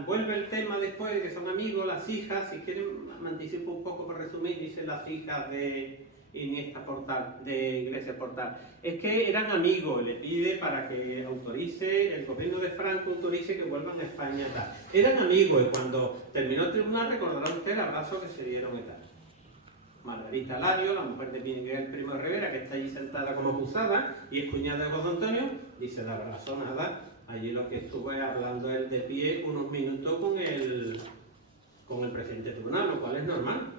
vuelve el tema después de que son amigos, las hijas, si quieren me anticipo un poco para resumir, dice las hijas de Iniesta Portal, de Iglesia Portal. Es que eran amigos, le pide para que autorice, el gobierno de Franco autorice que vuelvan a España y tal. Eran amigos y cuando terminó el tribunal recordará usted el abrazo que se dieron y tal. Margarita Lario, la mujer de Miguel Primo de Rivera, que está allí sentada como acusada y es cuñada de José Antonio, dice, la abrazó nada, Allí lo que estuve hablando él de pie unos minutos con el presidente del tribunal, lo cual es normal.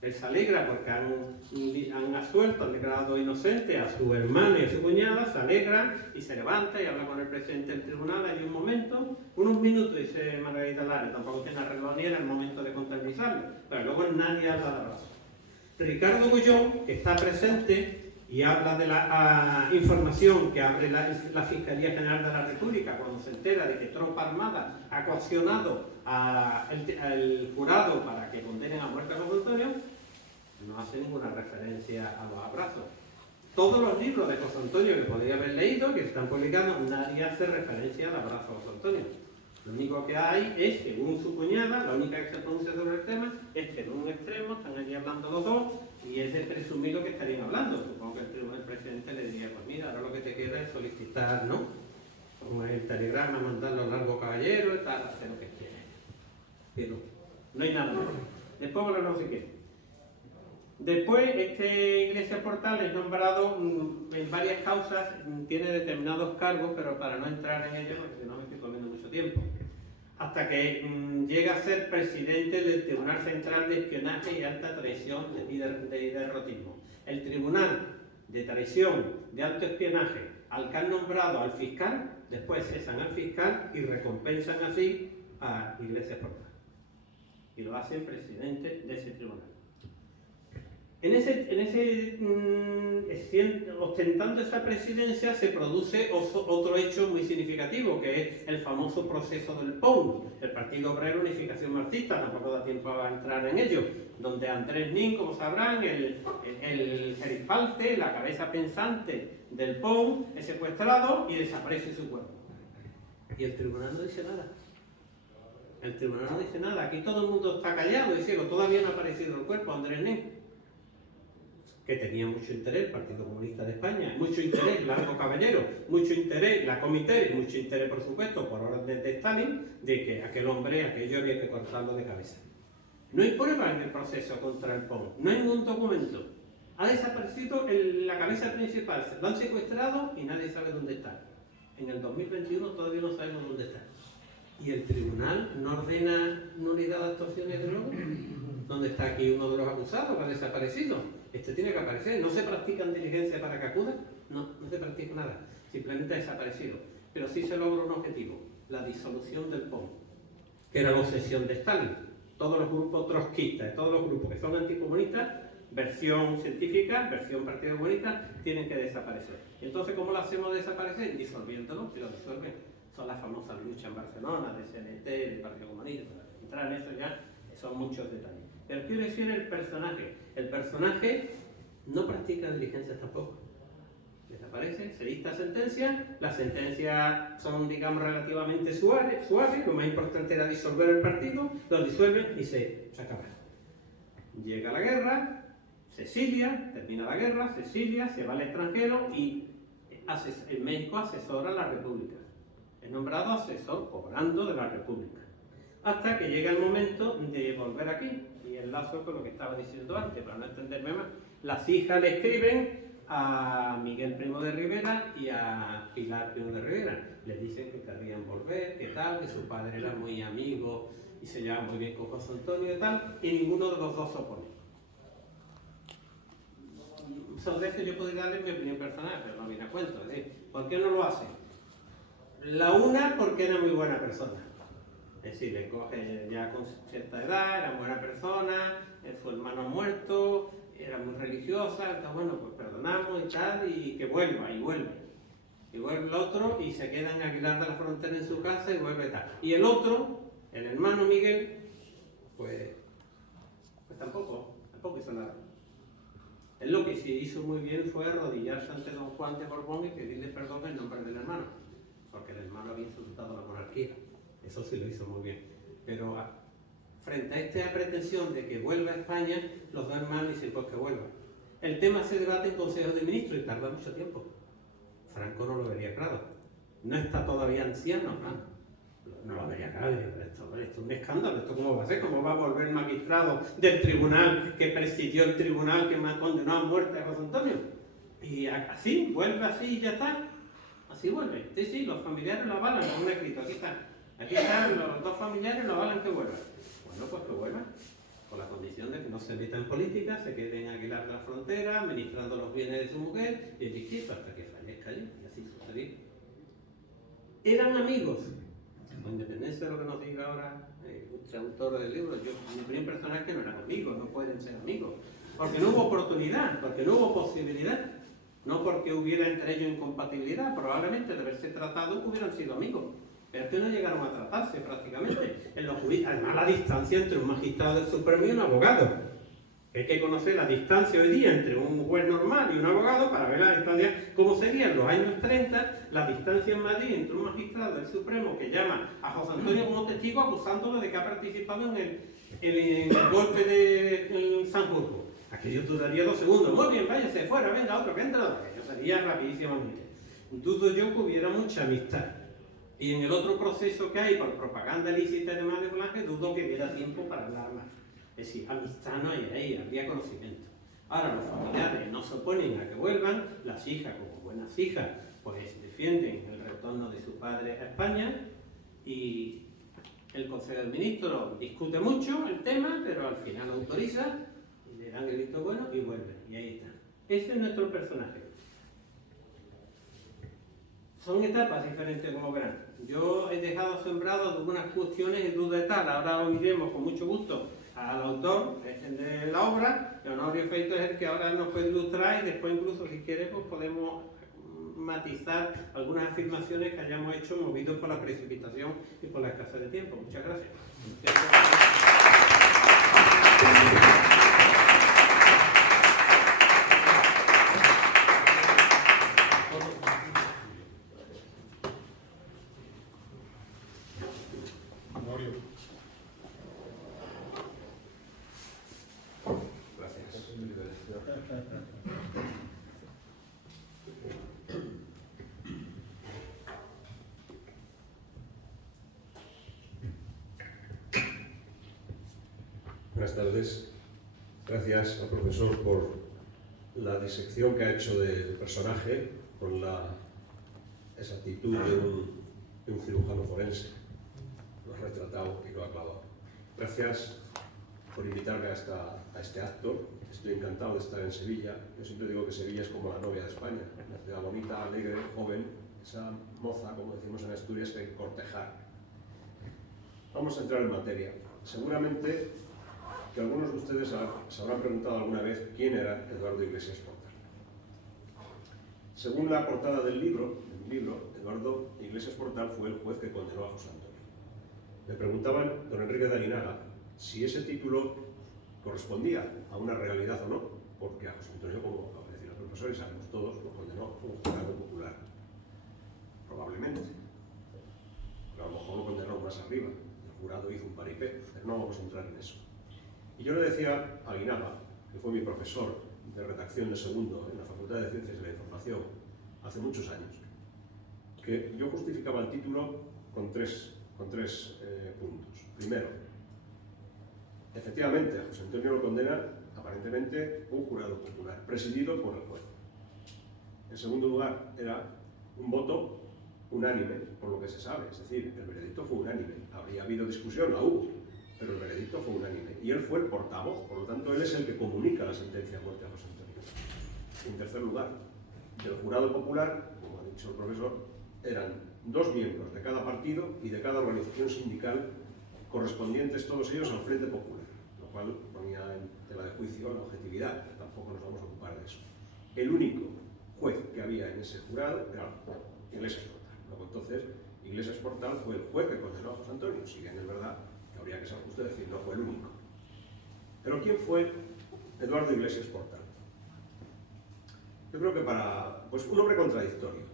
Él se alegra porque han absuelto, han declarado inocente a su hermano y a su cuñada, se alegra y se levanta y habla con el presidente del tribunal. Hay un momento, unos minutos, dice Margarita Lares, tampoco tiene arreglo ni era el momento de contabilizarlo, pero luego nadie habla de abrazo. Ricardo Gullón, que está presente y habla de la información que abre la Fiscalía General de la República cuando se entera de que tropa armada ha coaccionado al jurado para que condenen a muerte a José Antonio, no hace ninguna referencia a los abrazos. Todos los libros de José Antonio que podría haber leído, que están publicados, nadie hace referencia al abrazo a José Antonio. Lo único que hay es, según su cuñada, la única que se pronuncia sobre el tema, es que en un extremo están allí hablando los dos y es de presumido que estarían hablando. Supongo que el presidente le diría, pues mira, ahora lo que te queda es solicitar, ¿no? Como el telegrama, mandarlo al largo caballero y tal, hacer lo que quieras. Pero no hay nada más. Después volvemos si quieres. Después, Iglesia Portal es nombrado en varias causas, tiene determinados cargos, pero para no entrar en ellos, porque si no me estoy comiendo mucho tiempo. Hasta que llega a ser presidente del Tribunal Central de Espionaje y Alta Traición y Derrotismo. El Tribunal de Traición de Alto Espionaje, al que han nombrado al fiscal, después cesan al fiscal y recompensan así a Iglesia Portal. Y lo hacen presidente de ese tribunal. Ostentando esa presidencia se produce otro hecho muy significativo, que es el famoso proceso del POUM, el Partido Obrero Unificación Marxista, tampoco da tiempo a entrar en ello, donde Andrés Nin, como sabrán, el gerifalte, la cabeza pensante del POUM, es secuestrado y desaparece su cuerpo. Y el tribunal no dice nada. El tribunal no dice nada. Aquí todo el mundo está callado y ciego. Todavía no ha aparecido el cuerpo de Andrés Nin, que tenía mucho interés el Partido Comunista de España, mucho interés Largo Caballero, mucho interés la Comité y mucho interés, por supuesto, por orden de Stalin, de que aquel hombre, aquello había que cortarlo de cabeza. No hay pruebas en el proceso contra el POUM, no hay ningún documento. Ha desaparecido la cabeza principal, lo han secuestrado y nadie sabe dónde está. En el 2021 todavía no sabemos dónde está. ¿Y el tribunal no ordena nulidad de actuaciones de nuevo? ¿Dónde está aquí uno de los acusados que ha desaparecido? Este tiene que aparecer. ¿No se practican diligencias para que acuda? No, no se practica nada. Simplemente ha desaparecido. Pero sí se logra un objetivo, la disolución del POUM, que era la obsesión de Stalin. Todos los grupos trotskistas, todos los grupos que son anticomunistas, versión científica, versión Partido Comunista, tienen que desaparecer. Entonces, ¿cómo lo hacemos desaparecer? Disolviéndolo. Si lo disuelven, son las famosas luchas en Barcelona, de CNT, del Partido Comunista. Entrar en eso ya son muchos detalles. Pero quiero decir el personaje. El personaje no practica diligencias tampoco. Desaparece, se dicta sentencia, las sentencias son, digamos, relativamente suaves, lo más importante era disolver el partido, lo disuelven y se acaba. Llega la guerra, se exilia, termina la guerra, se exilia, se va al extranjero y en México asesora a la República. Es nombrado asesor cobrando de la República. Hasta que llega el momento de volver aquí. Y enlazo con lo que estaba diciendo antes, para no extenderme más. Las hijas le escriben a Miguel Primo de Rivera y a Pilar Primo de Rivera. Les dicen que querrían volver, que tal, que su padre era muy amigo y se llevaba muy bien con José Antonio y tal, y ninguno de los dos se opone. Sobre esto yo podría darle mi opinión personal, pero no viene a cuento. Es decir, ¿por qué no lo hace? La una, porque era muy buena persona. Es decir, le coge ya con cierta edad, era buena persona, su hermano ha muerto, era muy religiosa, entonces bueno, pues perdonamos y tal, y que vuelva, y vuelve. Y vuelve el otro y se queda en Aguilar de la Frontera en su casa y vuelve y tal. Y el otro, el hermano Miguel, pues tampoco hizo nada. Él lo que sí hizo muy bien fue arrodillarse ante don Juan de Borbón y pedirle perdón en nombre del hermano, porque el hermano había insultado a la monarquía. Eso sí lo hizo muy bien. Pero frente a esta pretensión de que vuelva a España, los dos hermanos dicen pues que vuelva. El tema se debate en Consejo de Ministros y tarda mucho tiempo. Franco no lo vería claro. No está todavía anciano, no lo vería claro. Esto es un escándalo. ¿Esto cómo va a ser? ¿Cómo va a volver magistrado del tribunal que presidió el tribunal que me ha condenado a muerte a José Antonio? Y así, vuelve así y ya está. así vuelve. Sí, sí, los familiares lo avalan, como escrito, aquí están los dos familiares, lo avalan que vuelvan. Bueno, pues que vuelvan, con la condición de que no se meta en política, se queden en Aguilar de la Frontera, administrando los bienes de su mujer, y distinto hasta que fallezca allí, y así sucedió. Eran amigos, con independencia de lo que nos diga ahora el autor del libro, mi primer personaje que no eran amigos, no pueden ser amigos, porque no hubo oportunidad, porque no hubo posibilidad, no porque hubiera entre ellos incompatibilidad, probablemente de haberse tratado hubieran sido amigos, pero es que no llegaron a tratarse prácticamente. En los juicios, además la distancia entre un magistrado del Supremo y un abogado. Hay que conocer la distancia hoy día entre un juez normal y un abogado para ver la distancia, cómo sería en los años 30, la distancia en Madrid entre un magistrado del Supremo que llama a José Antonio como testigo acusándolo de que ha participado en el golpe de Sanjurjo. Aquello duraría 2 segundos. Muy bien, váyase fuera, venga otro, que entra. Aquello sería rapidísimamente. Dudo yo que hubiera mucha amistad. Y en el otro proceso que hay por propaganda ilícita y demás de Blanque, dudo que hubiera tiempo para hablar más. Es decir, amistad no hay ahí, habría conocimiento. Ahora los familiares no se oponen a que vuelvan, las hijas, como buenas hijas, pues defienden el retorno de su padre a España y el Consejo de Ministros discute mucho el tema, pero al final autoriza, y le dan el visto bueno y vuelven, y ahí está. Ese es nuestro personaje. Son etapas diferentes, como verán. Yo he dejado sembrado algunas cuestiones y dudas y tal. Ahora oiremos con mucho gusto al autor de la obra, que Honorio Feito es el que ahora nos puede ilustrar, y después incluso si quiere pues podemos matizar algunas afirmaciones que hayamos hecho movidos por la precipitación y por la escasez de tiempo. Muchas gracias. Buenas tardes. Gracias al profesor por la disección que ha hecho del personaje con la exactitud de un cirujano forense. Lo ha retratado y lo ha clavado. Gracias por invitarme a este acto. Estoy encantado de estar en Sevilla. Yo siempre digo que Sevilla es como la novia de España. Una ciudad bonita, alegre, joven. Esa moza, como decimos en Asturias, que hay que cortejar. Vamos a entrar en materia. Seguramente que algunos de ustedes se habrán preguntado alguna vez quién era Eduardo Iglesias Portal. Según la portada del libro, Eduardo Iglesias Portal fue el juez que condenó a José Antonio. Me preguntaban, don Enrique de Aguinaga, si ese título correspondía a una realidad o no, porque a José Antonio, como acaba de decir el profesor, y sabemos todos, lo condenó un jurado popular. Probablemente. Pero a lo mejor lo condenó más arriba. El jurado hizo un paripé, pero no vamos a entrar en eso. Y yo le decía a Aguinaga, que fue mi profesor de redacción de segundo en la Facultad de Ciencias de la Información hace muchos años, que yo justificaba el título con tres puntos. Primero, efectivamente, a José Antonio lo condena aparentemente un jurado popular, presidido por el juez. En segundo lugar, era un voto unánime, por lo que se sabe, es decir, el veredicto fue unánime. Habría habido discusión, la hubo, pero el veredicto fue unánime. Y él fue el portavoz, por lo tanto, él es el que comunica la sentencia de muerte a José Antonio. En tercer lugar, del jurado popular, como ha dicho el profesor, eran 2 miembros de cada partido y de cada organización sindical, correspondientes todos ellos al Frente Popular, lo cual ponía en tela de juicio la objetividad, pero tampoco nos vamos a ocupar de eso. El único juez que había en ese jurado era Iglesias Portal. Luego entonces, Iglesias Portal fue el juez que condenó a José Antonio, si bien es verdad que habría que ser justo decir, no fue el único. Pero ¿quién fue Eduardo Iglesias Portal? Yo creo que un hombre contradictorio.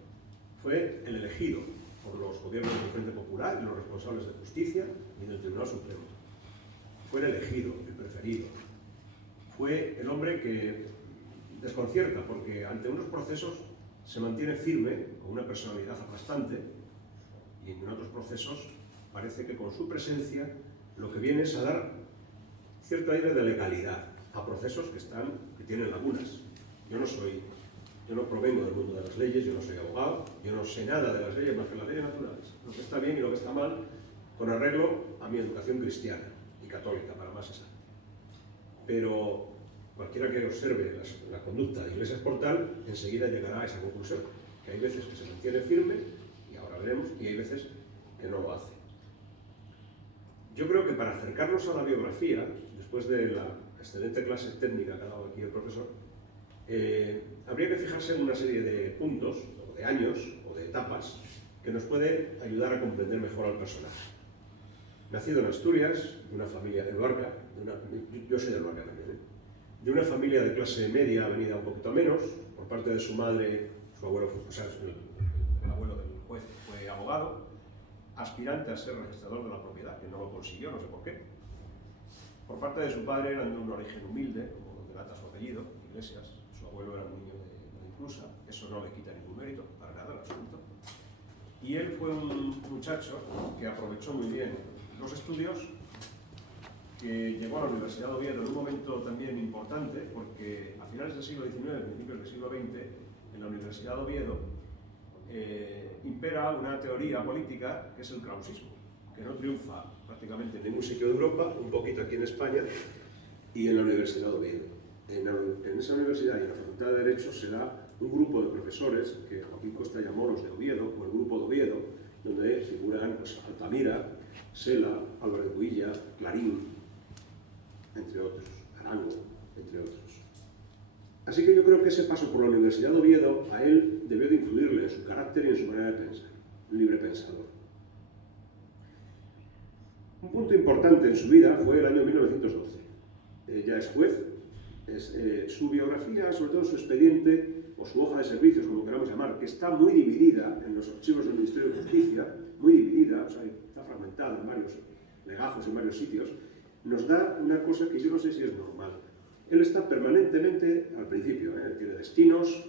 Fue el elegido por los gobiernos del Frente Popular y los responsables de justicia y del Tribunal Supremo. Fue el elegido, el preferido. Fue el hombre que desconcierta porque ante unos procesos se mantiene firme, con una personalidad aplastante, y en otros procesos parece que con su presencia lo que viene es a dar cierto aire de legalidad a procesos que tienen lagunas. Yo no soy Yo no provengo del mundo de las leyes, yo no soy abogado, yo no sé nada de las leyes más que las leyes naturales. Lo que está bien y lo que está mal, con arreglo a mi educación cristiana y católica, para más exacto. Pero cualquiera que observe la conducta de Iglesias Portal enseguida llegará a esa conclusión, que hay veces que se mantiene firme, y ahora veremos, y hay veces que no lo hace. Yo creo que para acercarnos a la biografía, después de la excelente clase técnica que ha dado aquí el profesor, habría que fijarse en una serie de puntos, o de años, o de etapas, que nos puede ayudar a comprender mejor al personaje. Nacido en Asturias, de una familia de Luarca, yo soy de Luarca también, de una familia de clase media venida un poquito menos, por parte de su madre, su abuelo, el abuelo del juez fue abogado, aspirante a ser registrador de la propiedad, que no lo consiguió, no sé por qué. Por parte de su padre eran de un origen humilde, como delata su apellido, Iglesias. Su abuelo era un niño de inclusa, eso no le quita ningún mérito, para nada en absoluto. Y él fue un muchacho que aprovechó muy bien los estudios, que llegó a la Universidad de Oviedo en un momento también importante, porque a finales del siglo XIX, principios del siglo XX, en la Universidad de Oviedo impera una teoría política que es el krausismo, que no triunfa prácticamente en ningún sitio de Europa, un poquito aquí en España y en la Universidad de Oviedo. En esa universidad y en la Facultad de Derecho se da un grupo de profesores que Joaquín Costa llamó los de Oviedo, o el Grupo de Oviedo, donde figuran pues, Altamira, Sela, Álvarez de Builla, Clarín, entre otros, Arango, entre otros. Así que yo creo que ese paso por la Universidad de Oviedo a él debió de influirle en su carácter y en su manera de pensar, un libre pensador. Un punto importante en su vida fue el año 1912. Ya es juez. Su biografía, sobre todo su expediente, o su hoja de servicios, como queramos llamar, que está muy dividida en los archivos del Ministerio de Justicia, muy dividida, o sea, está fragmentada en varios legajos, en varios sitios, nos da una cosa que yo no sé si es normal. Él está permanentemente, al principio, tiene destinos,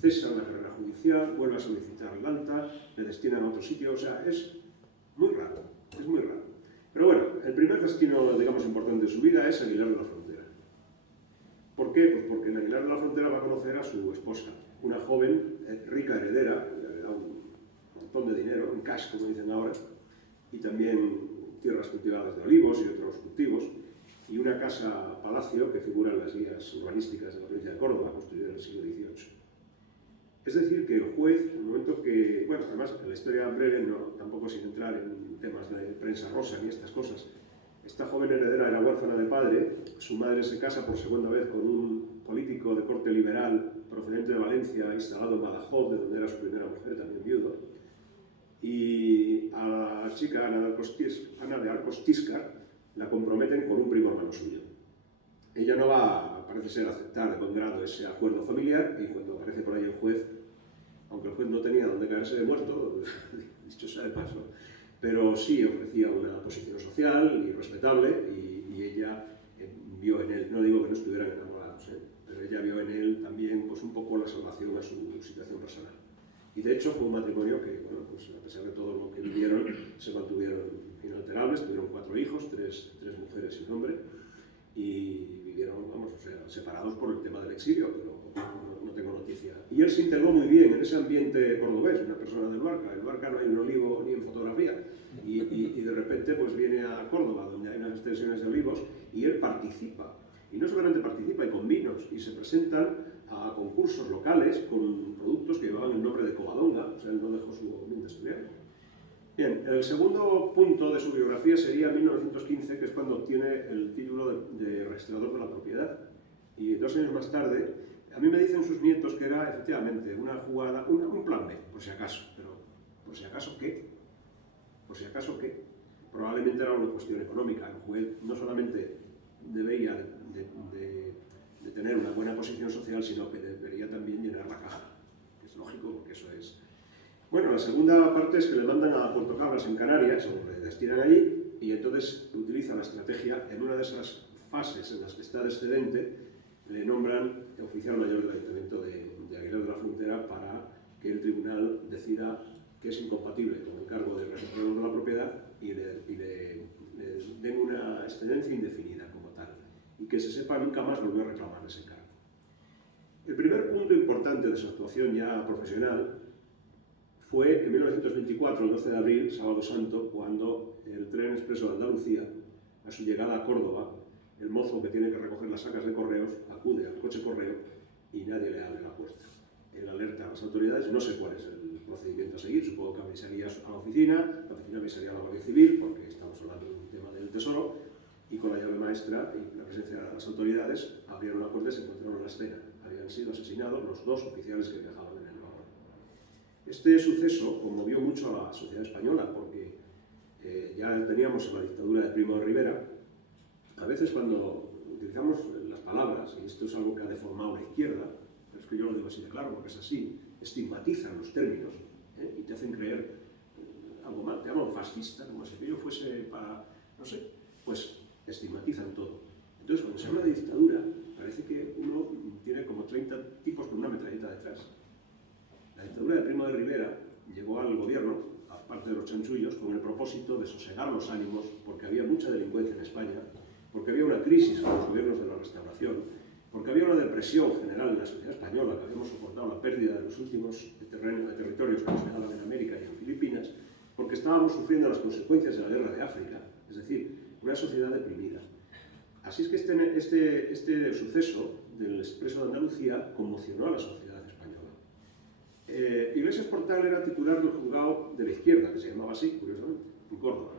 cesa en la carrera judicial, vuelve a solicitar el alta, le destinan a otro sitio, o sea, es muy raro, es muy raro. Pero bueno, el primer destino, digamos, importante de su vida es Aguilar de la Frontera. ¿Por qué? Pues porque en Aguilar de la Frontera va a conocer a su esposa, una joven, rica heredera, le da un montón de dinero, en cash, como dicen ahora, y también tierras cultivadas de olivos y otros cultivos, y una casa-palacio que figura en las guías urbanísticas de la provincia de Córdoba, construida en el siglo XVIII. Es decir, que el juez, en el momento que, bueno, además, en la historia breve, tampoco sin entrar en temas de prensa rosa ni estas cosas, esta joven heredera era huérfana de padre, su madre se casa por segunda vez con un político de corte liberal procedente de Valencia, instalado en Badajoz, de donde era su primera mujer, también viudo, y a la chica, Ana de Arcos Tiscar, la comprometen con un primo hermano suyo. Ella no va, parece ser, a aceptar de buen grado ese acuerdo familiar, y cuando aparece por ahí el juez, aunque el juez no tenía donde caerse de muerto, dicho sea de paso, pero sí ofrecía una posición social y respetable, y ella vio en él, no digo que no estuvieran enamorados, pero ella vio en él también pues, un poco la salvación a su situación personal. Y de hecho fue un matrimonio que, bueno, pues a pesar de todo lo que vivieron, se mantuvieron inalterables, tuvieron 4 hijos, 3 mujeres y un hombre, y vivieron, vamos, o sea, separados por el tema del exilio, pero no tengo noticia. Y él se integró muy bien en ese ambiente cordobés, una persona de Luarca. En Luarca no hay un olivo ni en fotografía, y de repente pues viene a Córdoba, donde hay unas extensiones de olivos, y él participa. Y no solamente participa, y con vinos, y se presentan a concursos locales con productos que llevaban el nombre de Covadonga, o sea, él no dejó su ambiente estudiar. Bien, el segundo punto de su biografía sería 1915, que es cuando obtiene el título de registrador de la propiedad. Y 2 años más tarde, a mí me dicen sus nietos que era efectivamente una jugada, un plan B, por si acaso. Pero, ¿por si acaso qué? ¿Por si acaso qué? Probablemente era una cuestión económica. El juez no solamente debería de tener una buena posición social, sino que debería también llenar la caja, que es lógico, porque eso es... Bueno, la segunda parte es que le mandan a Puerto Cabras, en Canarias, o le destinan allí, y entonces utiliza la estrategia, en una de esas fases en las que está de excedente, le nombran oficial mayor del Ayuntamiento de Aguilar de la Frontera para que el tribunal decida que es incompatible con el cargo de registrador de la propiedad y le den una excedencia indefinida como tal, y que se sepa nunca más volver a reclamar ese cargo. El primer punto punto importante de su actuación ya profesional fue en 1924, el 12 de abril, sábado santo, cuando el tren expreso de Andalucía, a su llegada a Córdoba, el mozo que tiene que recoger las sacas de correos acude al coche correo y nadie le abre la puerta. Él alerta a las autoridades, no sé cuál es el procedimiento a seguir, supongo que avisaría a la oficina avisaría a la Guardia Civil, porque estamos hablando de un tema del Tesoro, y con la llave maestra y la presencia de las autoridades abrieron la puerta y se encontraron en la escena. Habían sido asesinados los dos oficiales que viajaban en el vagón. Este suceso conmovió mucho a la sociedad española, porque ya teníamos la dictadura de Primo de Rivera. A veces cuando utilizamos las palabras, y esto es algo que ha deformado la izquierda, pero es que yo lo digo así de claro porque es así, estigmatizan los términos y te hacen creer algo mal, te llaman fascista, como si aquello fuese para, no sé, pues estigmatizan todo. Entonces cuando se habla de dictadura, parece que uno tiene como 30 tipos con una metralleta detrás. La dictadura de Primo de Rivera llegó al gobierno, aparte de los chanchullos, con el propósito de sosegar los ánimos, porque había mucha delincuencia en España, porque había una crisis con los gobiernos de la Restauración, porque había una depresión general en la sociedad española, que habíamos soportado la pérdida de los últimos territorios que nos quedaban en América y en Filipinas, porque estábamos sufriendo las consecuencias de la guerra de África, es decir, una sociedad deprimida. Así es que este suceso del expreso de Andalucía conmocionó a la sociedad española. Iglesias Portal era titular del juzgado de la izquierda, que se llamaba así, curiosamente, en Córdoba,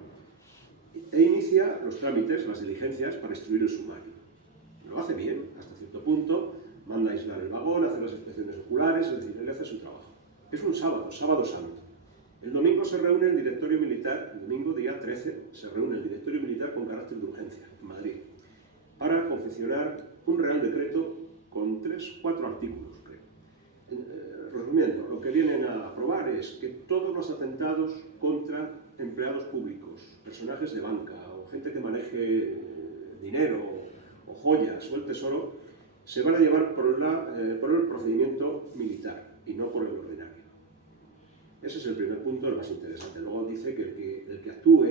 e inicia los trámites, las diligencias para instruir el sumario. Lo hace bien, hasta cierto punto, manda a aislar el vagón, hace las inspecciones oculares, es decir, él hace su trabajo. Es un sábado, sábado santo. El domingo se reúne el directorio militar, el domingo día 13, se reúne el directorio militar con carácter de urgencia, en Madrid, para confeccionar un real decreto con 3-4 artículos, creo. Resumiendo, lo que vienen a aprobar es que todos los atentados contra empleados públicos, personajes de banca o gente que maneje dinero o joyas o el tesoro, se van a llevar por el procedimiento militar y no por el ordinario. Ese es el primer punto, el más interesante. Luego dice que el que actúe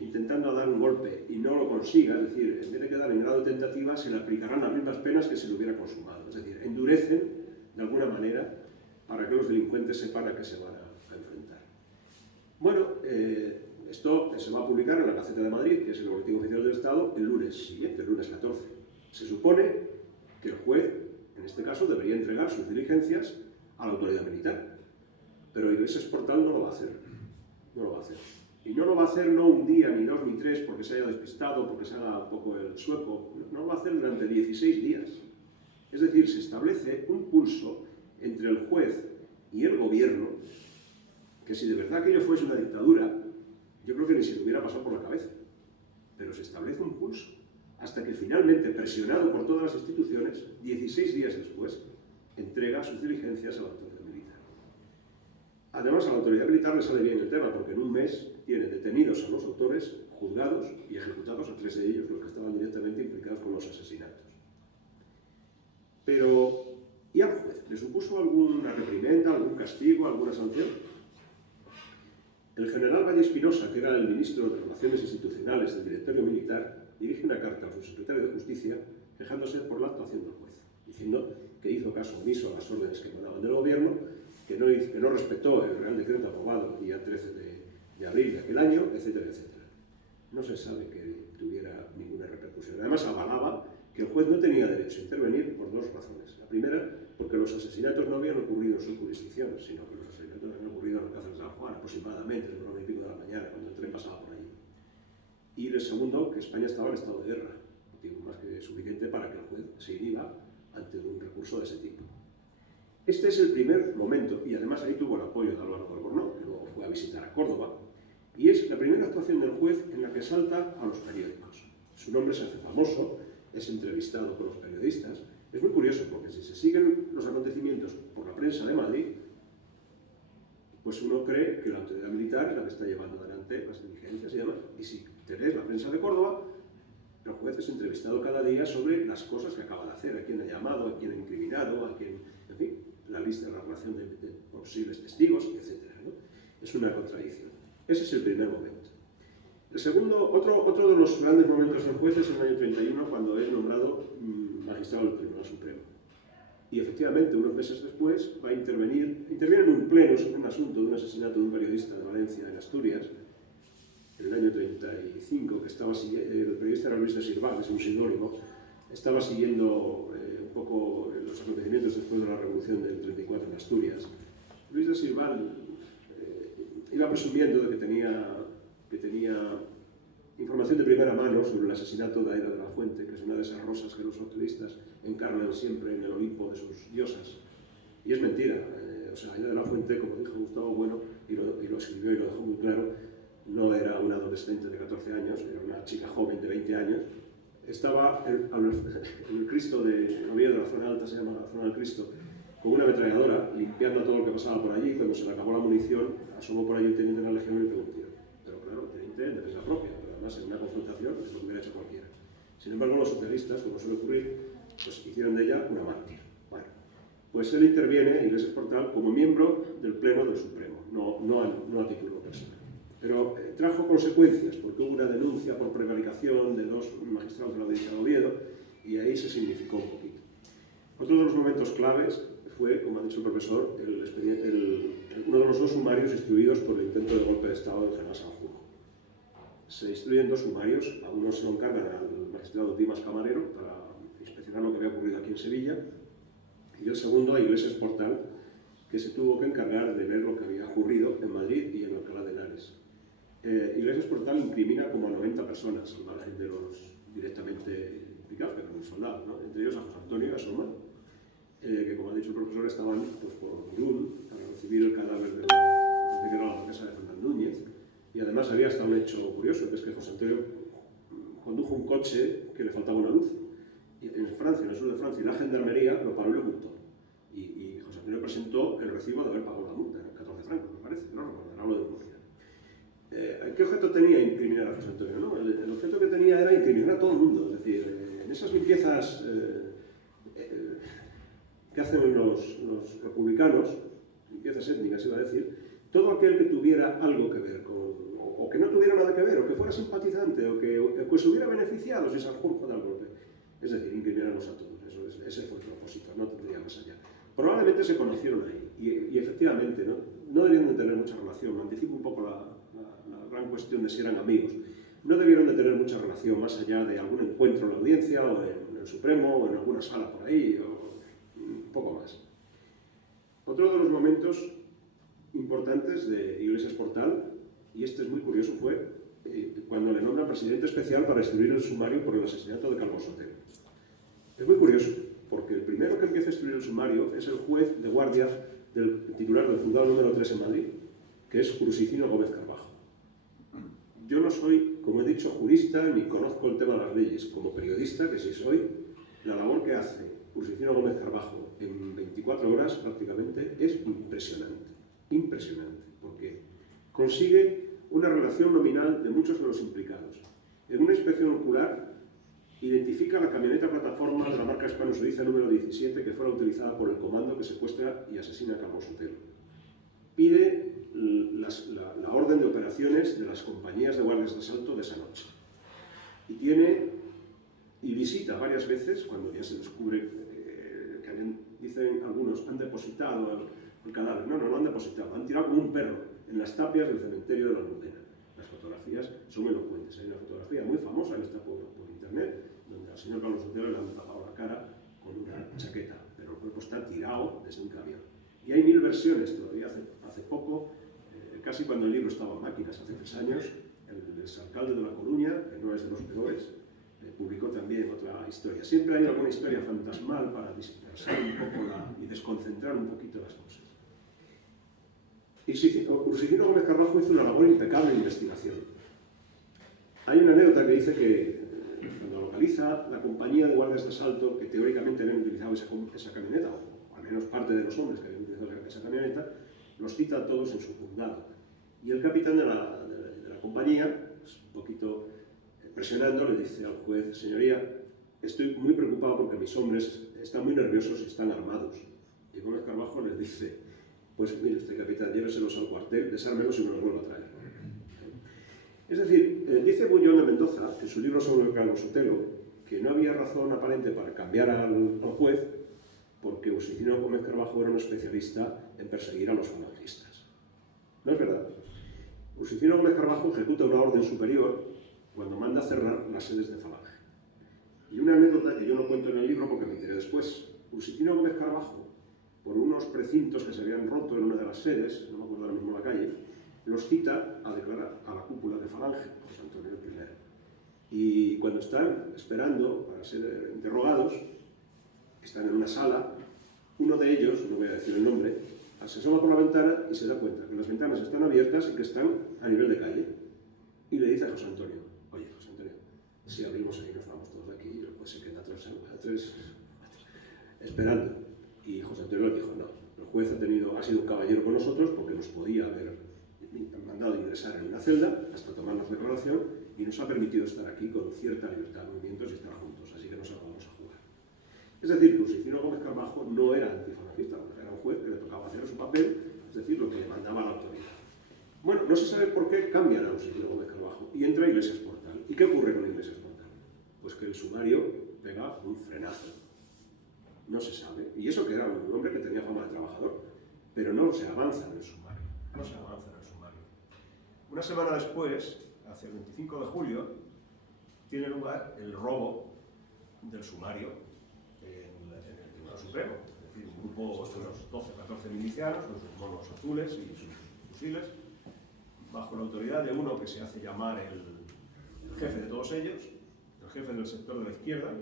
intentando dar un golpe y no lo consiga, es decir, en vez de quedar en grado de tentativa, se le aplicarán las mismas penas que si lo hubiera consumado. Es decir, endurecen de alguna manera para que los delincuentes sepan a qué se van a enfrentar. Bueno, esto se va a publicar en la Gaceta de Madrid, que es el Boletín Oficial del Estado, el lunes siguiente, el lunes 14. Se supone que el juez, en este caso, debería entregar sus diligencias a la autoridad militar. Pero Iglesias Portal no lo va a hacer. No lo va a hacer. Y no lo va a hacer no un día, ni dos, ni tres, porque se haya despistado, porque se haga un poco el sueco. No lo va a hacer durante 16 días. Es decir, se establece un pulso entre el juez y el gobierno, que si de verdad aquello fuese una dictadura, yo creo que ni se le hubiera pasado por la cabeza. Pero se establece un pulso, hasta que finalmente, presionado por todas las instituciones, 16 días después, entrega sus diligencias a la autoridad militar. Además, a la autoridad militar le sale bien el tema, porque en un mes tiene detenidos a los autores, juzgados y ejecutados a 3 de ellos, los que estaban directamente implicados con los asesinatos. Pero, ¿y al juez? ¿Le supuso alguna reprimenda, algún castigo, alguna sanción? El general Valle Espinosa, que era el ministro de Relaciones Institucionales del Directorio Militar, dirige una carta a su secretario de Justicia quejándose por la actuación del juez, diciendo que hizo caso omiso a las órdenes que emanaban del gobierno, que no respetó el Real Decreto aprobado el día 13 de abril de aquel año, etcétera, etcétera. No se sabe que tuviera ninguna repercusión. Además, avalaba que el juez no tenía derecho a intervenir por 2 razones. La primera, porque los asesinatos no habían ocurrido en su jurisdicción, sino que los asesinatos habían ocurrido en el Alcázar de San Juan, aproximadamente, a las 9:30 de la mañana, cuando el tren pasaba por allí. Y el segundo, que España estaba en estado de guerra, motivo más que suficiente para que el juez se inhiba ante un recurso de ese tipo. Este es el primer momento, y además ahí tuvo el apoyo de Álvaro de Albornoz, que luego fue a visitar a Córdoba, y es la primera actuación del juez en la que salta a los periódicos. Su nombre se hace famoso, es entrevistado por los periodistas. Es muy curioso, porque si se siguen los acontecimientos por la prensa de Madrid, pues uno cree que la autoridad militar es la que está llevando adelante las diligencias y demás. Y si te lees la prensa de Córdoba, el juez es entrevistado cada día sobre las cosas que acaba de hacer, a quién ha llamado, a quién ha incriminado, a quién, en fin, la lista de la relación de posibles testigos, etc., ¿no? Es una contradicción. Ese es el primer momento. El segundo, otro de los grandes momentos del juez es en el año 31, cuando es nombrado magistrado del Tribunal Supremo. y efectivamente, unos meses después, interviene en un pleno sobre un asunto de un asesinato de un periodista de Valencia, en Asturias, en el año 35, que estaba el periodista era Luis de Sirval, es un seudónimo, estaba siguiendo un poco los acontecimientos después de la Revolución del 34 en Asturias. Luis de Sirval iba presumiendo de que tenía información de primera mano sobre el asesinato de Aida de la Fuente, que es una de esas rosas que los socialistas encarnan siempre en el Olimpo de sus diosas. Y es mentira. O sea, Aida de la Fuente, como dijo Gustavo Bueno, y lo escribió y lo dejó muy claro, no era una adolescente de 14 años, era una chica joven de 20 años. Estaba en el Cristo de Oviedo, la zona alta se llama la zona del Cristo, con una ametralladora, limpiando todo lo que pasaba por allí. Cuando se le acabó la munición, asomó por allí el teniente de la Legión y le pegó un tiro. Pero claro, el teniente de defensa propia, pero además en una confrontación es lo que hubiera hecho cualquiera. Sin embargo, los socialistas, como suele ocurrir, pues hicieron de ella una mártir. Bueno, pues él interviene, Iglesias Portal, como miembro del Pleno del Supremo, no a título personal. Pero trajo consecuencias, porque hubo una denuncia por prevaricación de dos magistrados de la Audiencia de Oviedo, y ahí se significó un poquito. Otro de los momentos claves fue, como ha dicho el profesor, uno de los dos sumarios instruidos por el intento de golpe de Estado de General Sanjurjo. Se instruyen dos sumarios, a uno se lo encargan al magistrado Dimas Camarero para inspeccionar lo que había ocurrido aquí en Sevilla, y el segundo a Iglesias Portal, que se tuvo que encargar de ver lo que había ocurrido en Madrid y en Alcalá de Henares. Iglesias Portal incrimina como a 90 personas, al margen de los directamente implicados, que eran los soldados, ¿no? Entre ellos a José Antonio y a su hermano, que, como ha dicho el profesor, estaban pues, por Irún para recibir el cadáver de la marquesa de Fernández Núñez. Y además había hasta un hecho curioso, que es que José Antonio condujo un coche que le faltaba una luz. Y en Francia, en el sur de Francia, y la gendarmería lo paró y lo multó. Y José Antonio presentó el recibo de haber pagado la multa, 14 francos, me parece, no recuerdo, hablo de Murcia. ¿Qué objeto tenía incriminar a José Antonio? ¿No? El objeto que tenía era incriminar a todo el mundo. Es decir, en esas limpiezas que hacen los republicanos, limpiezas étnicas iba a decir, todo aquel que tuviera algo que ver o que no tuviera nada que ver, o que fuera simpatizante, o que se hubiera beneficiado si Sanjurjo da el golpe. Es decir, incriminarnos a todos. Ese fue el propósito, no tendría más allá. Probablemente se conocieron ahí, y efectivamente no debían de tener mucha relación. Me anticipo un poco la gran cuestión de si eran amigos. No debieron de tener mucha relación más allá de algún encuentro en la audiencia, o en el Supremo, o en alguna sala por ahí, o un poco más. Otro de los momentos importantes de Iglesias Portal, y este es muy curioso, fue cuando le nombran presidente especial para instruir el sumario por el asesinato de Calvo Sotelo. Es muy curioso, porque el primero que empieza a instruir el sumario es el juez de guardia del titular del juzgado número 3 en Madrid, que es Crucifino Gómez Carbajo. Yo no soy, como he dicho, jurista, ni conozco el tema de las leyes. Como periodista, que sí soy, la labor que hace Crucifino Gómez Carbajo en 24 horas prácticamente es impresionante. Impresionante, porque consigue una relación nominal de muchos de los implicados. En una inspección ocular identifica la camioneta plataforma de la marca hispano-suiza número 17 que fuera utilizada por el comando que secuestra y asesina a Calvo Sotelo. Pide la orden de operaciones de las compañías de guardias de asalto de esa noche. Y visita varias veces, cuando ya se descubre que dicen algunos, han depositado el cadáver. No lo han depositado, han tirado como un perro en las tapias del cementerio de la Almudena. Las fotografías son elocuentes. Hay una fotografía muy famosa que está por internet, donde al señor Calvo Sotelo le han tapado la cara con una chaqueta, pero el cuerpo está tirado desde un camión. Y hay 1000 versiones todavía. Hace poco, casi cuando el libro estaba en máquinas, hace 3 años, el exalcalde de La Coruña, que no es de los peores, publicó también otra historia. Siempre hay alguna historia fantasmal para dispersar un poco y desconcentrar un poquito las cosas. Y Crucifino Gómez Carbajo hizo una labor impecable de investigación. Hay una anécdota que dice que cuando localiza la compañía de guardias de asalto que teóricamente habían utilizado esa camioneta, o al menos parte de los hombres que habían utilizado esa camioneta, los cita a todos en su juzgado. Y el capitán de la compañía, pues, un poquito presionando, le dice al juez: señoría, estoy muy preocupado porque mis hombres están muy nerviosos y están armados. Y Gómez Carbajo les dice: pues mire usted, capitán, lléveselos al cuartel, desármelos y me los vuelvo a traer. Es decir, dice Buñón de Mendoza, en su libro sobre Calvo Sotelo, que no había razón aparente para cambiar al juez, porque Usicino Gómez Carbajo era un especialista en perseguir a los falangistas. No es verdad. Usicino Gómez Carbajo ejecuta una orden superior cuando manda cerrar las sedes de Falange. Y una anécdota que yo no cuento en el libro porque me enteré después. Usicino Gómez Carbajo, por unos precintos que se habían roto en una de las sedes, no me acuerdo ahora mismo la calle, los cita a declarar a la cúpula de Falange, José Antonio I. Y cuando están esperando para ser interrogados, están en una sala, uno de ellos, no voy a decir el nombre, se asoma por la ventana y se da cuenta que las ventanas están abiertas y que están a nivel de calle. Y le dice a José Antonio, oye, José Antonio, si abrimos ahí nos vamos todos de aquí, y después se queda tres esperando. Y José Antonio le dijo, no, el juez ha sido un caballero con nosotros porque nos podía haber mandado ingresar en una celda hasta tomarnos declaración y nos ha permitido estar aquí con cierta libertad de movimientos y estar juntos, así que nos vamos a jugar. Es decir, que Usicino Gómez Carbajo no era antifalangista, era un juez que le tocaba hacer su papel, es decir, lo que le mandaba la autoridad. Bueno, no se sabe por qué cambian a Usicino Gómez Carbajo y entra Iglesias Portal. ¿Y qué ocurre con Iglesias Portal? Pues que el sumario pega un frenazo. No se sabe. Y eso que era un hombre que tenía fama de trabajador, pero no se avanza en el sumario. No se avanza en el sumario. Una semana después, hacia el 25 de julio, tiene lugar el robo del sumario en el Tribunal Supremo. Es decir, un grupo de unos 12 o 14 milicianos con sus monos azules y sus fusiles, bajo la autoridad de uno que se hace llamar el jefe de todos ellos, el jefe del sector de la izquierda.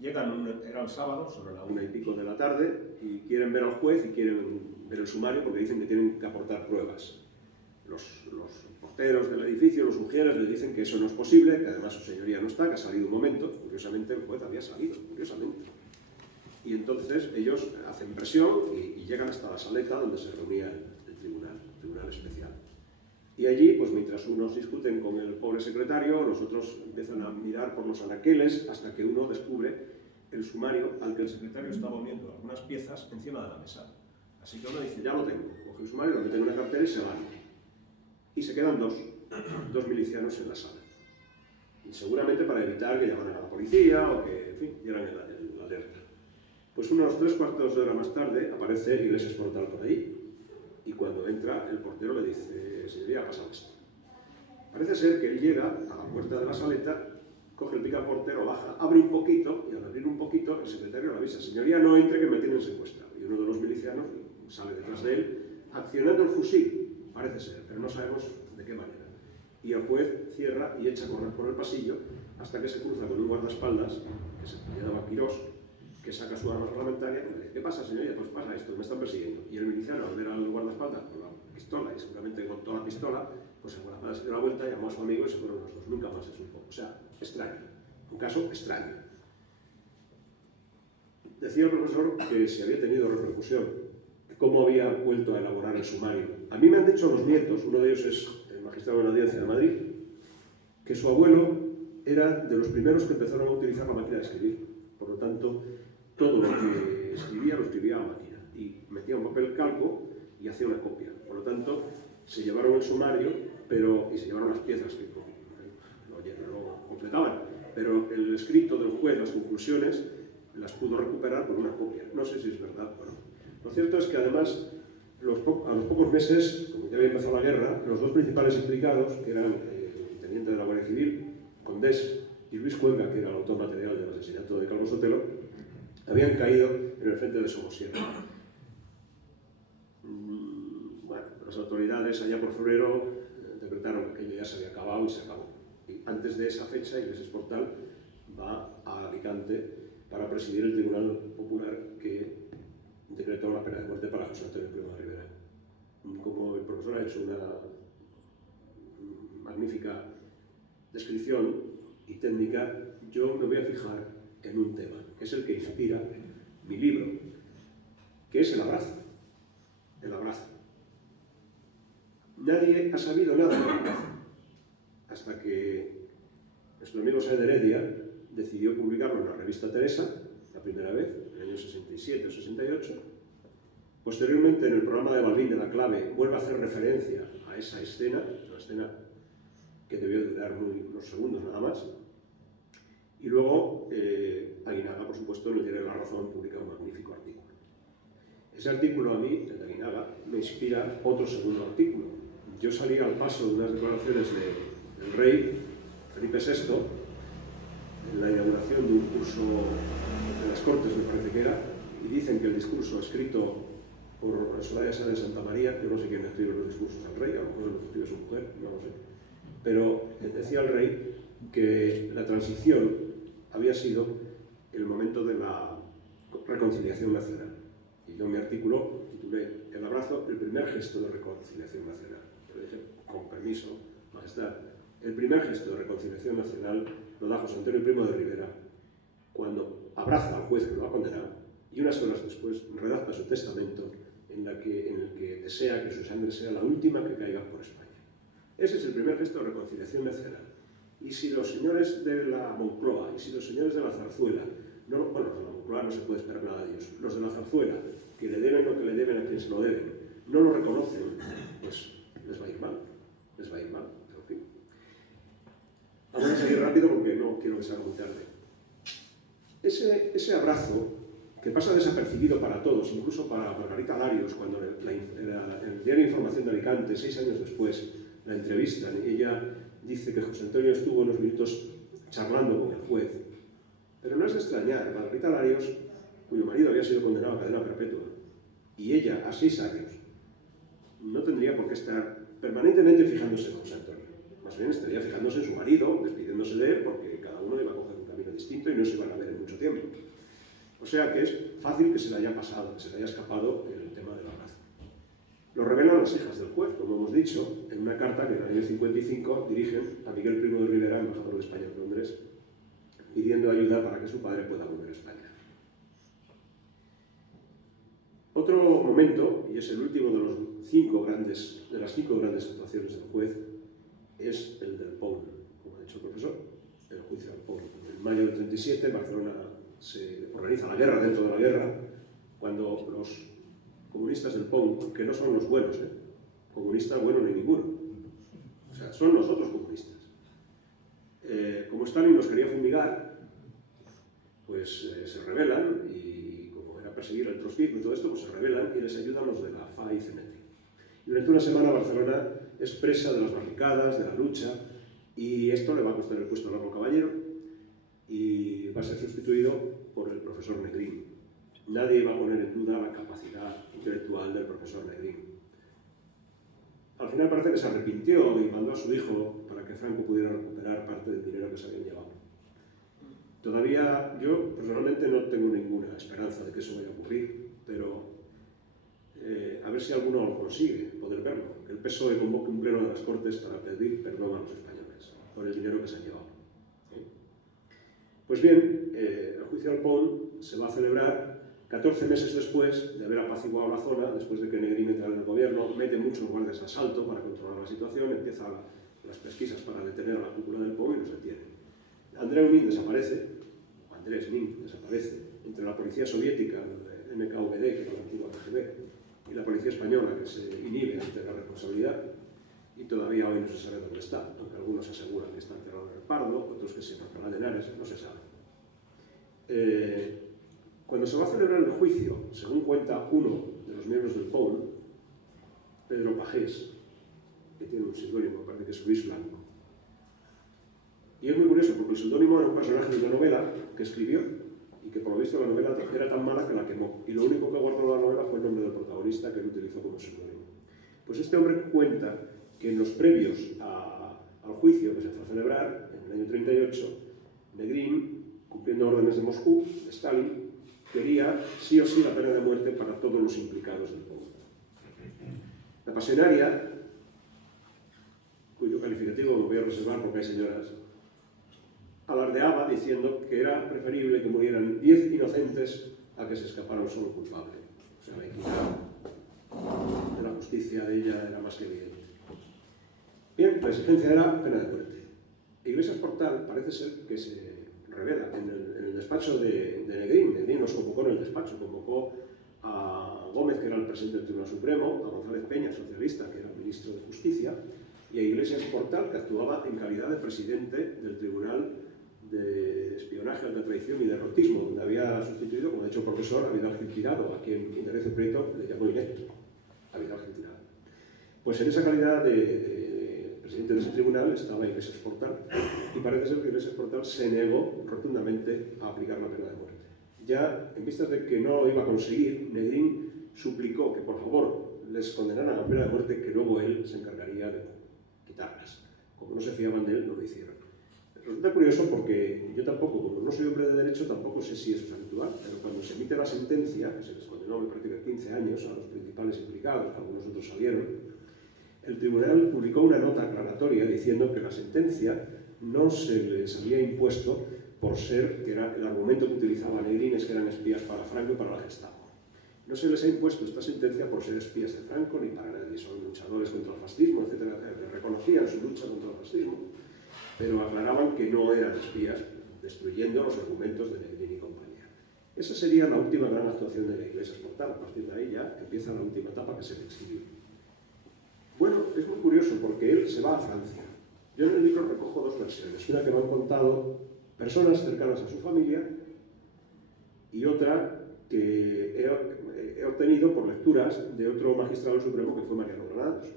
Llegan, era el sábado, sobre la 1:00 de la tarde, y quieren ver al juez y quieren ver el sumario porque dicen que tienen que aportar pruebas. Los porteros del edificio, los ujieres, les dicen que eso no es posible, que además su señoría no está, que ha salido un momento. Curiosamente el juez había salido, curiosamente. Y entonces ellos hacen presión y llegan hasta la saleta donde se reunía el tribunal especial. Y allí, pues mientras unos discuten con el pobre secretario, los otros empiezan a mirar por los anaqueles hasta que uno descubre el sumario al que el secretario está moviendo algunas piezas encima de la mesa. Así que uno dice, ya lo tengo, coge el sumario, lo mete en una cartera y se van. Y se quedan dos milicianos en la sala. Y seguramente para evitar que llamaran a la policía o que, en fin, dieran el alerta. Pues unos 3/4 de hora más tarde aparece Iglesias Portal por ahí. Y cuando entra, el portero le dice, señoría, ha pasado esto. Parece ser que él llega a la puerta de la saleta, coge el picaporte, lo baja, abre un poquito, y al abrir un poquito, el secretario le avisa, señoría, no entre, que me tienen secuestrado. Y uno de los milicianos sale detrás de él, accionando el fusil, parece ser, pero no sabemos de qué manera. Y el juez cierra y echa a correr por el pasillo, hasta que se cruza con un guardaespaldas, que se llamaba Quirós, que saca su arma parlamentaria y le dice, ¿qué pasa, señoría? Pues pasa esto, me están persiguiendo. Y el miliciano, al ver al guardaespaldas con la pistola, y seguramente con toda la pistola, pues el guardaespaldas se dio la vuelta, llamó a su amigo y se fueron los dos. Nunca más se supo. O sea, extraño. Un caso extraño. Decía el profesor que si había tenido repercusión, cómo había vuelto a elaborar el sumario. A mí me han dicho los nietos, uno de ellos es el magistrado de la Audiencia de Madrid, que su abuelo era de los primeros que empezaron a utilizar la máquina de escribir. Por lo tanto, todo lo que escribía lo escribía a máquina y metía un papel calco y hacía una copia. Por lo tanto, se llevaron el sumario y se llevaron las piezas que lo completaban. Pero el escrito del juez, las conclusiones, las pudo recuperar con una copia. No sé si es verdad o no. Lo cierto es que además, a los pocos meses, como ya había empezado la guerra, los dos principales implicados, que eran el teniente de la Guardia Civil, Condés, y Luis Cuenca, que era el autor material del asesinato de Carlos Sotelo, habían caído en el frente de Somosierra. Bueno, las autoridades allá por febrero decretaron que aquello ya se había acabado y se acabó. Y antes de esa fecha, Iglesias Portal va a Alicante para presidir el Tribunal Popular que decretó la pena de muerte para José Antonio Primo de Rivera. Como el profesor ha hecho una magnífica descripción y técnica, yo me voy a fijar en un tema, que es el que inspira mi libro, que es el abrazo. El abrazo. Nadie ha sabido nada del abrazo, hasta que nuestro amigo Saez de Heredia decidió publicarlo en la revista Teresa, la primera vez, en el año 67 o 68. Posteriormente, en el programa de Balbín de la Clave, vuelve a hacer referencia a esa escena, una escena que debió durar unos segundos nada más. Y luego, Aguinaga, por supuesto, le tiene la razón Ese artículo a mí, el de Aguinaga, me inspira otro segundo artículo. Yo salí al paso de unas declaraciones del rey Felipe VI en la inauguración de un curso de las Cortes, me parece que era, y dicen que el discurso escrito por Soraya Sáenz de Santa María, yo no sé quién escribe los discursos al rey, a lo mejor los escribe su mujer, no lo sé, pero decía el rey que la transición había sido el momento de la reconciliación nacional. Y yo en mi artículo titulé El abrazo, el primer gesto de reconciliación nacional. Yo le dije, con permiso, Majestad, el primer gesto de reconciliación nacional lo da José Antonio Primo de Rivera cuando abraza al juez que lo ha condenado y unas horas después redacta su testamento en el que desea que su sangre sea la última que caiga por España. Ese es el primer gesto de reconciliación nacional. Y si los señores de la Moncloa y si los señores de la Zarzuela, bueno, los de la Moncloa no se puede esperar nada de ellos, los de la Zarzuela, que le deben lo que le deben a quien se lo deben, no lo reconocen, pues les va a ir mal, les va a ir mal, en fin. Vamos a seguir rápido porque no quiero que sea muy tarde. Ese abrazo, que pasa desapercibido para todos, incluso para Margarita Larios, cuando el diario Información de Alicante, 6 años después, la entrevistan y ella dice que José Antonio estuvo unos minutos charlando con el juez. Pero no es de extrañar, Margarita Larios, cuyo marido había sido condenado a cadena perpetua, y ella a 6 años, no tendría por qué estar permanentemente fijándose en José Antonio. Más bien estaría fijándose en su marido, despidiéndose de él, porque cada uno iba a coger un camino distinto y no se iban a ver en mucho tiempo. O sea que es fácil que se le haya pasado, que se le haya escapado el tema del abrazo. Lo revelan las hijas del juez, como hemos dicho, en una carta que en el año 55 dirigen a Miguel Primo de Rivera, embajador de España en Londres, pidiendo ayuda para que su padre pueda volver a España. Otro momento, y es el último de las cinco grandes actuaciones del juez, es el del POUN, como ha dicho el profesor, el juicio al POUN. En mayo del 37, Barcelona se organiza la guerra dentro de la guerra, cuando los comunistas del POUN, que no son los buenos, comunistas bueno no hay ninguno, o sea, son los otros comunistas. Como Stalin los quería fumigar, pues se rebelan y como era perseguir el trotskismo y todo esto, pues se rebelan y les ayudan los de la FA y CNT. Y durante una semana Barcelona es presa de las barricadas, de la lucha, y esto le va a costar el puesto a Largo Caballero y va a ser sustituido por el profesor Negrín. Nadie va a poner en duda la capacidad intelectual del profesor Negrín. Al final parece que se arrepintió y mandó a su hijo para que Franco pudiera recuperar parte del dinero que se habían llevado. Todavía yo personalmente no tengo ninguna esperanza de que eso vaya a ocurrir, pero a ver si alguno lo consigue, poder verlo. Que el PSOE convoque un pleno de las Cortes para pedir perdón a los españoles por el dinero que se han llevado. Pues bien, el juicio al POUN se va a celebrar 14 meses después de haber apaciguado la zona, después de que Negrín entra en el gobierno, mete muchos guardias de asalto para controlar la situación, empieza las pesquisas para detener a la cúpula del POUN y los detiene. Andreu Nin desaparece, Andrés Nin desaparece, entre la policía soviética, el NKVD, que era la antigua KGB, y la policía española, que se inhibe ante la responsabilidad, y todavía hoy no se sabe dónde está, aunque algunos aseguran que está enterrado en el Pardo, otros que se encontrará en Henares, no se sabe. Cuando se va a celebrar el juicio, según cuenta uno de los miembros del POUN, Pedro Pajés, que tiene un seudónimo, parece que es Luis Blanco. Y es muy curioso porque el seudónimo era un personaje de una novela que escribió y que por lo visto la novela era tan mala que la quemó. Y lo único que guardó la novela fue el nombre del protagonista que él utilizó como seudónimo. Pues este hombre cuenta que en los previos al juicio que se fue a celebrar, en el año 38, Negrín, cumpliendo órdenes de Moscú, de Stalin, quería sí o sí la pena de muerte para todos los implicados del pueblo. La pasionaria, cuyo calificativo me voy a reservar porque hay señoras, alardeaba diciendo que era preferible que murieran 10 inocentes a que se escapara un solo culpable. O sea, la equidad de la justicia de ella era más que evidente. Bien, la exigencia era pena de muerte. Iglesias Portal parece ser que se revela en el despacho de Negrín. Negrín nos convocó en el despacho, convocó a Gómez, que era el presidente del Tribunal Supremo, a González Peña, socialista, que era el ministro de Justicia, y a Iglesias Portal, que actuaba en calidad de presidente del Tribunal de Espionaje, Alta Traición y Derrotismo, donde había sustituido, como he ha dicho el profesor, a Vidal Gil Tirado, a quien Indalecio Prieto le llamó inepto, a Vidal Gil Tirado. Pues en esa calidad de presidente de ese tribunal estaba Iglesias Portal, y parece ser que Iglesias Portal se negó rotundamente a aplicar la pena de muerte. Ya, en vistas de que no lo iba a conseguir, Negrín suplicó que por favor les condenaran a la pena de muerte, que luego él se encargaría de quitarlas. Como no se fiaban de él, no lo hicieron. Resulta curioso porque yo tampoco, como no soy hombre de derecho, tampoco sé si eso es habitual, pero cuando se emite la sentencia, que se les condenó, me parece que 15 años a los principales implicados, algunos otros salieron, el tribunal publicó una nota aclaratoria diciendo que la sentencia no se les había impuesto por ser, que era el argumento que utilizaba Negrín, es que eran espías para Franco y para la Gestapo. No se les ha impuesto esta sentencia por ser espías de Franco ni para nadie, son luchadores contra el fascismo, etcétera, etcétera. Reconocían su lucha contra el fascismo, pero aclaraban que no eran espías, destruyendo los argumentos de Negrín y compañía. Esa sería la última gran actuación de la Iglesias Portal. A partir de ahí ya empieza la última etapa, que es el exilio. Bueno, es muy curioso porque él se va a Francia. Yo en el libro recojo dos versiones, una que me han contado personas cercanas a su familia y otra que he obtenido por lecturas de otro magistrado supremo que fue Mariano Granados.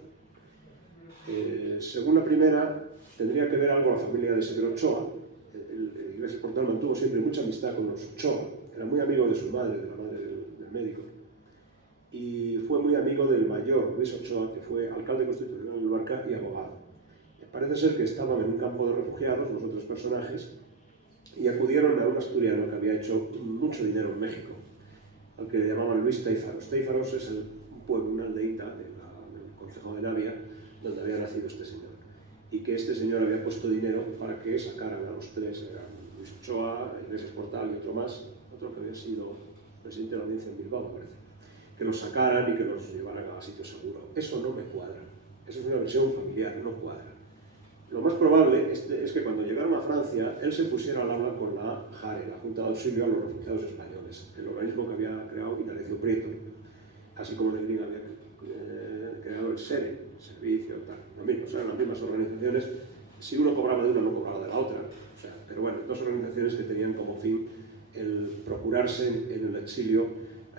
Según la primera, tendría que ver algo la familia de Severo Ochoa. El Iglesias Portal mantuvo siempre mucha amistad con los Ochoa, era muy amigo de su madre, de la madre del médico, y fue muy amigo del mayor Luis Ochoa, que fue alcalde constitucional de Luarca y abogado. Parece ser que estaban en un campo de refugiados los otros personajes y acudieron a un asturiano que había hecho mucho dinero en México, al que le llamaban Luis Téifaros. Téifaros es un pueblo, una aldeíta del concejo de Navia, donde había nacido este señor, y que este señor había puesto dinero para que sacaran a los tres, eran Luis Ochoa, Iglesias Portal y otro más, otro que había sido presidente de la audiencia en Bilbao, me parece, que los sacaran y que los llevaran a sitio seguro. Eso no me cuadra, eso es una versión familiar, no cuadra. Lo más probable es que cuando llegaron a Francia, él se pusiera al habla con la JARE, la Junta de Auxilio a los Refugiados Españoles, el organismo que había creado Indalecio Prieto, así como Negrín había creado el SERE, el servicio, tal. Lo mismo, eran las mismas organizaciones. Si uno cobraba de una, no cobraba de la otra. O sea, pero bueno, dos organizaciones que tenían como fin el procurarse en el exilio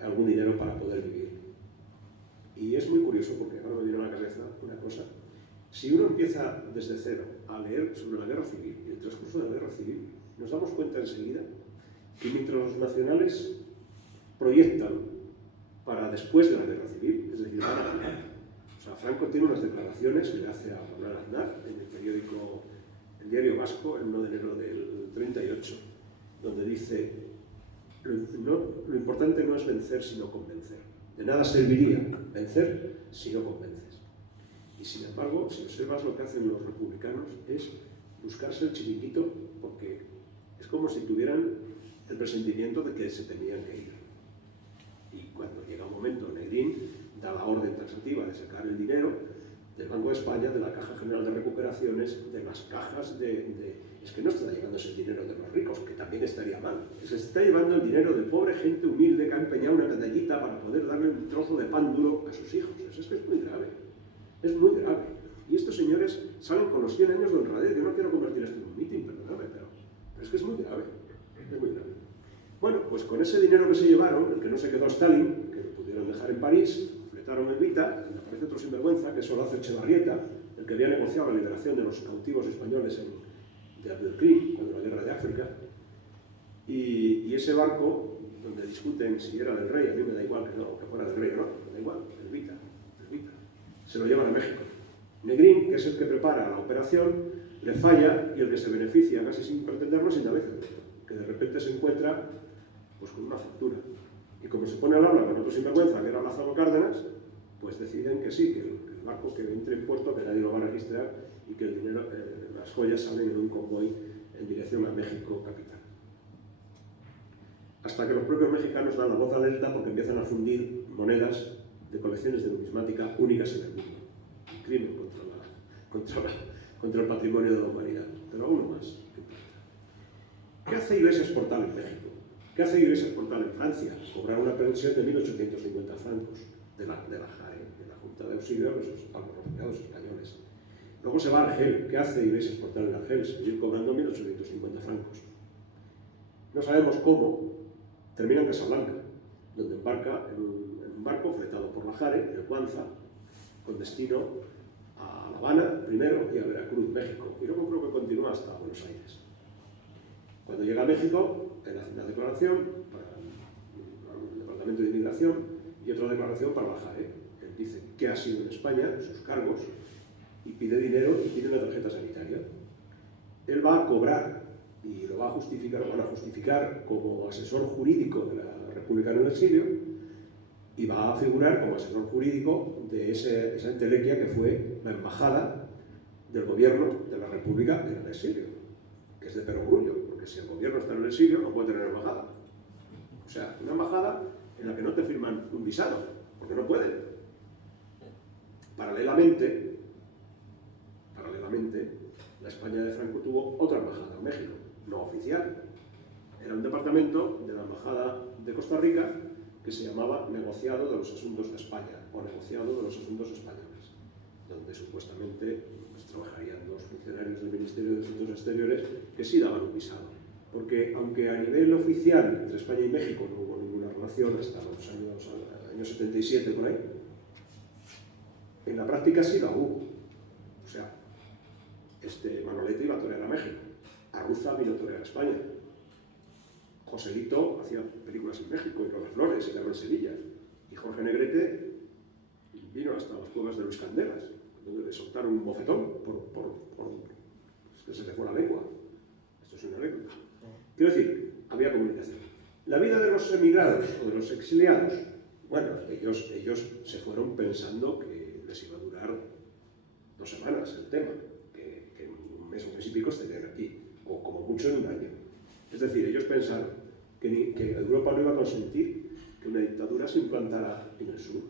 algún dinero para poder vivir. Y es muy curioso porque ahora me viene a la cabeza una cosa. Si uno empieza desde cero a leer sobre la guerra civil y el transcurso de la guerra civil, nos damos cuenta enseguida que mientras los nacionales proyectan para después de la guerra civil, es decir, para la guerra. O sea, Franco tiene unas declaraciones que le hace a Manuel Aznar en el periódico El Diario Vasco, el 1 de enero del 38, donde dice: lo importante no es vencer sino convencer. De nada serviría vencer si no convences. Y sin embargo, si observas lo que hacen los republicanos es buscarse el chiringuito, porque es como si tuvieran el presentimiento de que se tenían que ir. Y cuando llega un momento, Negrín da la orden taxativa de sacar el dinero del Banco de España, de la Caja General de Recuperaciones, de las cajas Es que no está llegando ese dinero de los ricos, que también estaría mal. Se está llevando el dinero de pobre gente humilde que ha empeñado una catallita para poder darle un trozo de pan duro a sus hijos. Es que es muy grave. Es muy grave. Y estos señores salen con los 100 años de honradez. Yo no quiero convertir esto en un mitin, perdóname, pero es que es muy grave. Es muy grave. Bueno, pues con ese dinero que se llevaron, el que no se quedó Stalin, que lo pudieron dejar en París, fletaron en Vita, y me parece otro sinvergüenza, que eso lo hace Echevarrieta, el que había negociado la liberación de los cautivos españoles de Abdelkrim, cuando la guerra de África, y ese barco, donde discuten si era del rey, a mí me da igual que fuera del rey o no, me da igual, el Vita, se lo llevan a México. Negrín, que es el que prepara la operación, le falla, y el que se beneficia casi sin pretenderlo es Indalecio, que de repente se encuentra pues con una factura. Y como se pone al habla con otro sinvergüenza, que era Lázaro Cárdenas, pues deciden que sí, que el barco que entre en puerto, que nadie lo va a registrar, y que el dinero, las joyas salen en un convoy en dirección a México capital. Hasta que los propios mexicanos dan la voz alerta porque empiezan a fundir monedas de colecciones de numismática únicas en el mundo. Un crimen contra el patrimonio de la humanidad. Pero aún más. ¿Qué hace Iglesias Portal en México? ¿Qué hace Iglesias Portal en Francia? Cobrar una pensión de 1.850 francos de la JARE, de la Junta de Auxilio a los refugiados españoles. Luego se va a Argel. ¿Qué hace Iglesias Portal en Argel? Seguir cobrando 1.850 francos. No sabemos cómo, termina en Casablanca, donde embarca en un barco fletado por la Jare, el Cuanza, con destino a La Habana primero y a Veracruz, México, y luego creo que continúa hasta Buenos Aires. Cuando llega a México, él hace una declaración para el Departamento de Inmigración y otra declaración para la Jare. Él dice qué ha sido en España, sus cargos, y pide dinero y pide una tarjeta sanitaria. Él va a cobrar y lo va a justificar, lo van a justificar como asesor jurídico de la República en el exilio y va a figurar como asesor jurídico de esa entelequia que fue la embajada del gobierno de la República en el exilio, que es de perogrullo, porque si el gobierno está en el exilio no puede tener embajada. O sea, una embajada en la que no te firman un visado, porque no pueden. Paralelamente, la España de Franco tuvo otra embajada en México, no oficial. Era un departamento de la embajada de Costa Rica que se llamaba Negociado de los Asuntos de España o Negociado de los Asuntos Españoles, donde supuestamente pues, trabajarían los funcionarios del Ministerio de Asuntos Exteriores que sí daban un visado. Porque aunque a nivel oficial entre España y México no hubo ninguna relación hasta los años 77 por ahí, en la práctica sí la hubo. O sea, Manolete iba a torear a México, Arruza vino a torear a España, Joselito hacía películas en México y Lola Flores y en Sevilla, y Jorge Negrete vino hasta las cuevas de Luis Candelas, donde le soltaron un bofetón por que se le fue la lengua. Esto es una anécdota. Quiero decir, había comunicación. La vida de los emigrados o de los exiliados, bueno, ellos se fueron pensando que les iba a durar 2 semanas el tema, que en un mes y pico estarían aquí, o como mucho en un año. Es decir, ellos pensaron que Europa no iba a consentir que una dictadura se implantara en el sur.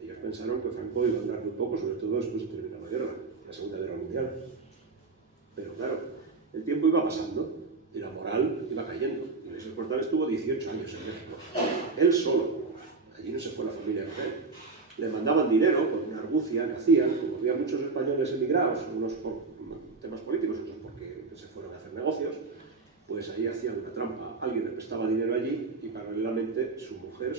Ellos pensaron que Franco iba a durar muy poco, sobre todo después de terminar la guerra, la Segunda Guerra Mundial. Pero claro, el tiempo iba pasando y la moral iba cayendo. Iglesias Portal estuvo 18 años en México, él solo. Allí no se fue la familia con él. Le mandaban dinero por una argucia que hacían, como había muchos españoles emigrados, unos por temas políticos, otros porque se fueron a hacer negocios, pues ahí hacían una trampa. Alguien le prestaba dinero allí y paralelamente su mujer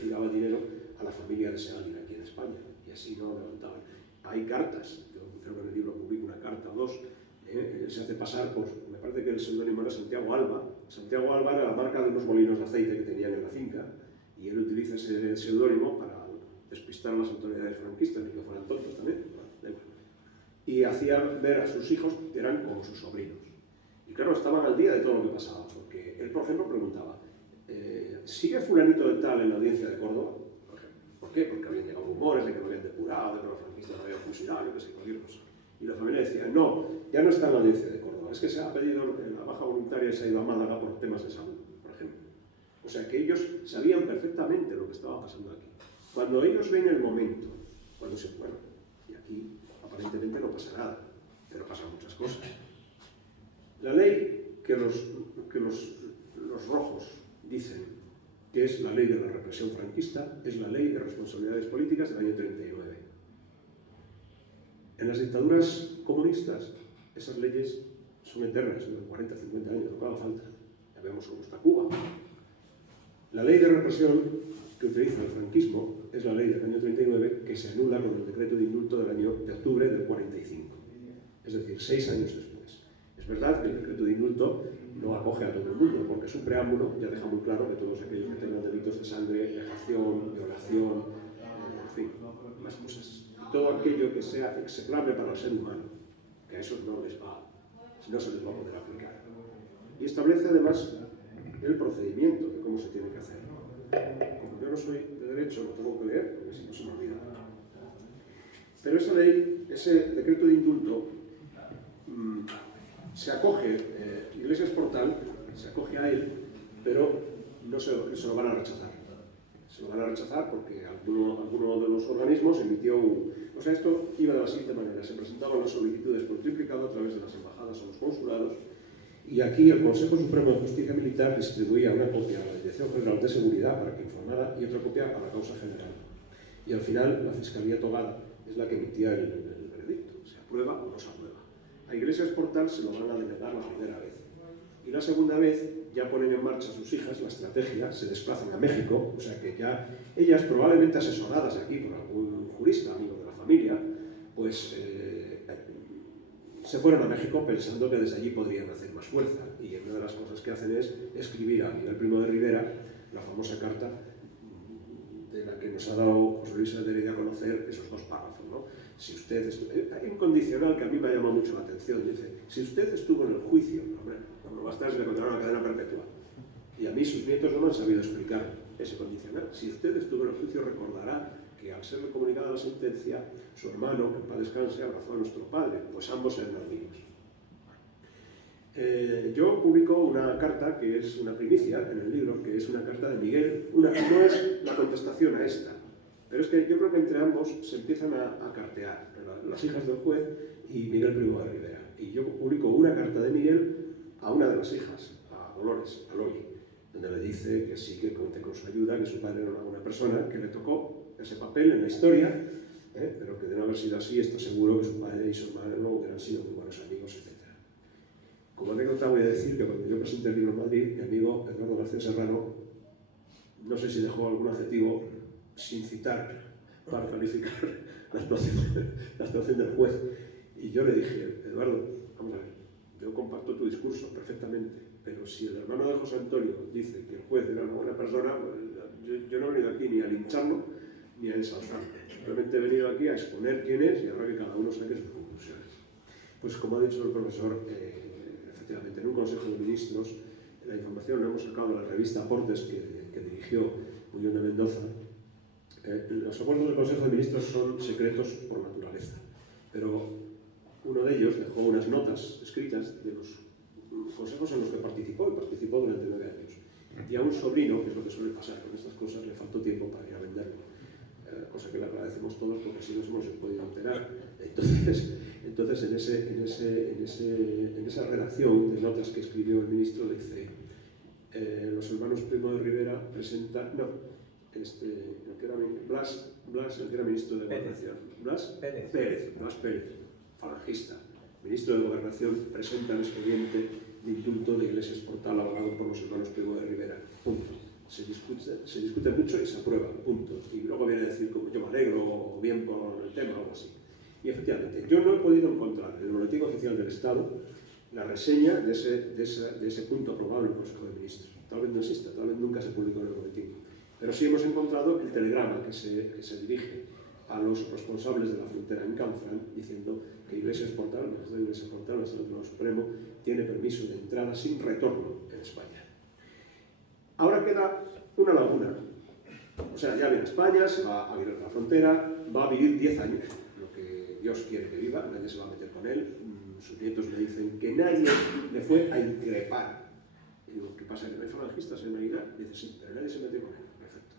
giraba dinero a la familia de ese alguien aquí en España, y así no levantaban. Hay cartas, yo creo que en el libro publico una carta o dos, él se hace pasar por, me parece que el seudónimo era Santiago Alba. Santiago Alba era la marca de unos molinos de aceite que tenían en la finca, y él utiliza ese seudónimo para despistar a las autoridades franquistas, ni que fueran tontos también, y hacía ver a sus hijos que eran como sus sobrinos. Y claro, estaban al día de todo lo que pasaba, porque él, por ejemplo, preguntaba, ¿sigue fulanito de tal en la audiencia de Córdoba? ¿Por qué? Porque habían llegado rumores de que lo habían depurado, de que los franquistas lo habían fusilado, yo qué sé, cualquier cosa. Y la familia decía, no, ya no está en la audiencia de Córdoba, es que se ha pedido la baja voluntaria y se ha ido a Málaga por temas de salud, por ejemplo. O sea que ellos sabían perfectamente lo que estaba pasando aquí. Cuando ellos ven el momento, cuando se bueno, y aquí aparentemente no pasa nada, pero pasan muchas cosas. La ley que los rojos dicen que es la ley de la represión franquista es la ley de responsabilidades políticas del año 39. En las dictaduras comunistas esas leyes son eternas, de 40, 50 años, lo que haga falta. Ya vemos cómo está Cuba. La ley de represión que utiliza el franquismo es la ley del año 39 que se anula con el decreto de indulto de octubre del 45, es decir, 6 años después. Es verdad que el decreto de indulto no acoge a todo el mundo, porque su preámbulo ya deja muy claro que todos aquellos que tengan delitos de sangre, vejación, violación, en fin, más cosas. Y todo aquello que sea execrable para el ser humano, que a esos no se les va a poder aplicar. Y establece además el procedimiento de cómo se tiene que hacer. Como yo no soy de derecho, lo tengo que leer, porque si no se me olvida. Pero esa ley, ese decreto de indulto, se acoge, Iglesias Portal se acoge a él, pero no se lo van a rechazar. Se lo van a rechazar porque alguno de los organismos emitió O sea, esto iba de la siguiente manera. Se presentaban las solicitudes por triplicado a través de las embajadas o los consulados, y aquí el Consejo Supremo de Justicia Militar distribuía una copia a la Dirección General de Seguridad para que informara y otra copia a la causa general. Y al final la Fiscalía Togada es la que emitía el veredicto. ¿Se aprueba o no se aprueba? A Iglesias Portal se lo van a denegar la primera vez. Y la segunda vez ya ponen en marcha a sus hijas la estrategia, se desplazan a México, o sea que ya ellas, probablemente asesoradas aquí por algún jurista, amigo de la familia, pues se fueron a México pensando que desde allí podrían hacer más fuerza. Y una de las cosas que hacen es escribir a Miguel Primo de Rivera la famosa carta de la que nos ha dado José Luis Heredia a conocer esos 2 párrafos, ¿no? Si usted hay un condicional que a mí me ha llamado mucho la atención, dice, si usted estuvo en el juicio, hombre, no basta es le condenaron a la cadena perpetua. Y a mí sus nietos no me han sabido explicar ese condicional. Si usted estuvo en el juicio recordará que al ser comunicada la sentencia, su hermano, que en paz descanse, abrazó a nuestro padre, pues ambos eran amigos. Yo publico una carta que es una primicia en el libro, que es una carta de Miguel, no es la contestación a esta, pero es que yo creo que entre ambos se empiezan a cartear, las hijas del juez y Miguel Primo de Rivera. Y yo publico una carta de Miguel a una de las hijas, a Dolores, a Loli, donde le dice que sí, que cuente con su ayuda, que su padre era una buena persona, que le tocó ese papel en la historia, pero que de no haber sido así está seguro que su padre y su hermano no hubieran sido muy buenos amigos, etc. Como anécdota voy a decir que cuando yo presenté el libro en Madrid, mi amigo Eduardo García Serrano, no sé si dejó algún adjetivo sin citar para calificar la actuación del juez. Y yo le dije, Eduardo, vamos a ver, yo comparto tu discurso perfectamente, pero si el hermano de José Antonio dice que el juez era una buena persona, pues yo no he venido aquí ni a lincharlo ni a ensalzarlo. Simplemente he venido aquí a exponer quién es y ahora que cada uno saque sus conclusiones. Pues como ha dicho el profesor, efectivamente en un Consejo de Ministros, la información la hemos sacado de la revista Aportes que dirigió Muñoz de Mendoza. Los acuerdos del Consejo de Ministros son secretos por naturaleza, pero uno de ellos dejó unas notas escritas de los consejos en los que participó durante 9 años. Y a un sobrino, que es lo que suele pasar con estas cosas, le faltó tiempo para ir a venderlo, cosa que le agradecemos todos porque así nos hemos podido enterar. Entonces en esa redacción de notas que escribió el ministro dice, los hermanos Primo de Rivera presentan, Blas, el que era ministro de Gobernación, Blas Pérez, falangista, ministro de Gobernación, presenta el expediente de indulto de Iglesias Portal avalado por los hermanos Primo de Rivera, punto. Se discute mucho y se aprueba, punto. Y luego viene a decir como yo me alegro o bien por el tema o algo así. Y efectivamente, yo no he podido encontrar en el Boletín Oficial del Estado la reseña de ese punto aprobado en el Consejo de Ministros. Tal vez no exista, tal vez nunca se publicó en el boletín. Pero sí hemos encontrado el telegrama que se dirige a los responsables de la frontera en Canfranc diciendo que Iglesias Portal, el magistrado Iglesias Portal, el Tribunal Supremo, tiene permiso de entrada sin retorno en España. Ahora queda una laguna. O sea, ya viene a España, se va a vivir a la frontera, va a vivir 10 años, lo que Dios quiere que viva, nadie se va a meter con él. Sus nietos me dicen que nadie le fue a increpar. Y digo, ¿qué pasa? ¿Que no hay falangistas en Navidad? Y dice, sí, pero nadie se metió con él. Perfecto.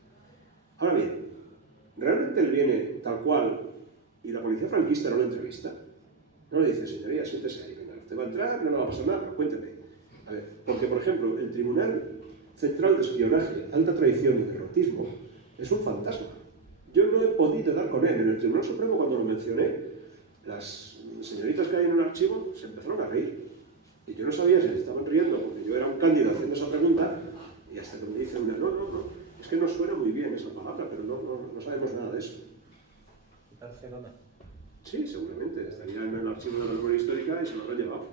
Ahora bien, ¿realmente él viene tal cual y la policía franquista no lo entrevista? No le dice, señoría, siéntese ahí, venga, usted va a entrar, no le va a pasar nada, pero cuénteme. A ver, porque, por ejemplo, el Tribunal Central de Espionaje, Alta Traición y Derrotismo es un fantasma. Yo no he podido dar con él. En el Tribunal Supremo, cuando lo mencioné, las señoritas que hay en un archivo se empezaron a reír. Y yo no sabía si se estaban riendo, porque yo era un cándido haciendo esa pregunta, y hasta que me dice una, no, es que no suena muy bien esa palabra, pero no sabemos nada de eso. Barcelona. Sí, seguramente. Estaría en el archivo de la memoria histórica y se lo habrán llevado.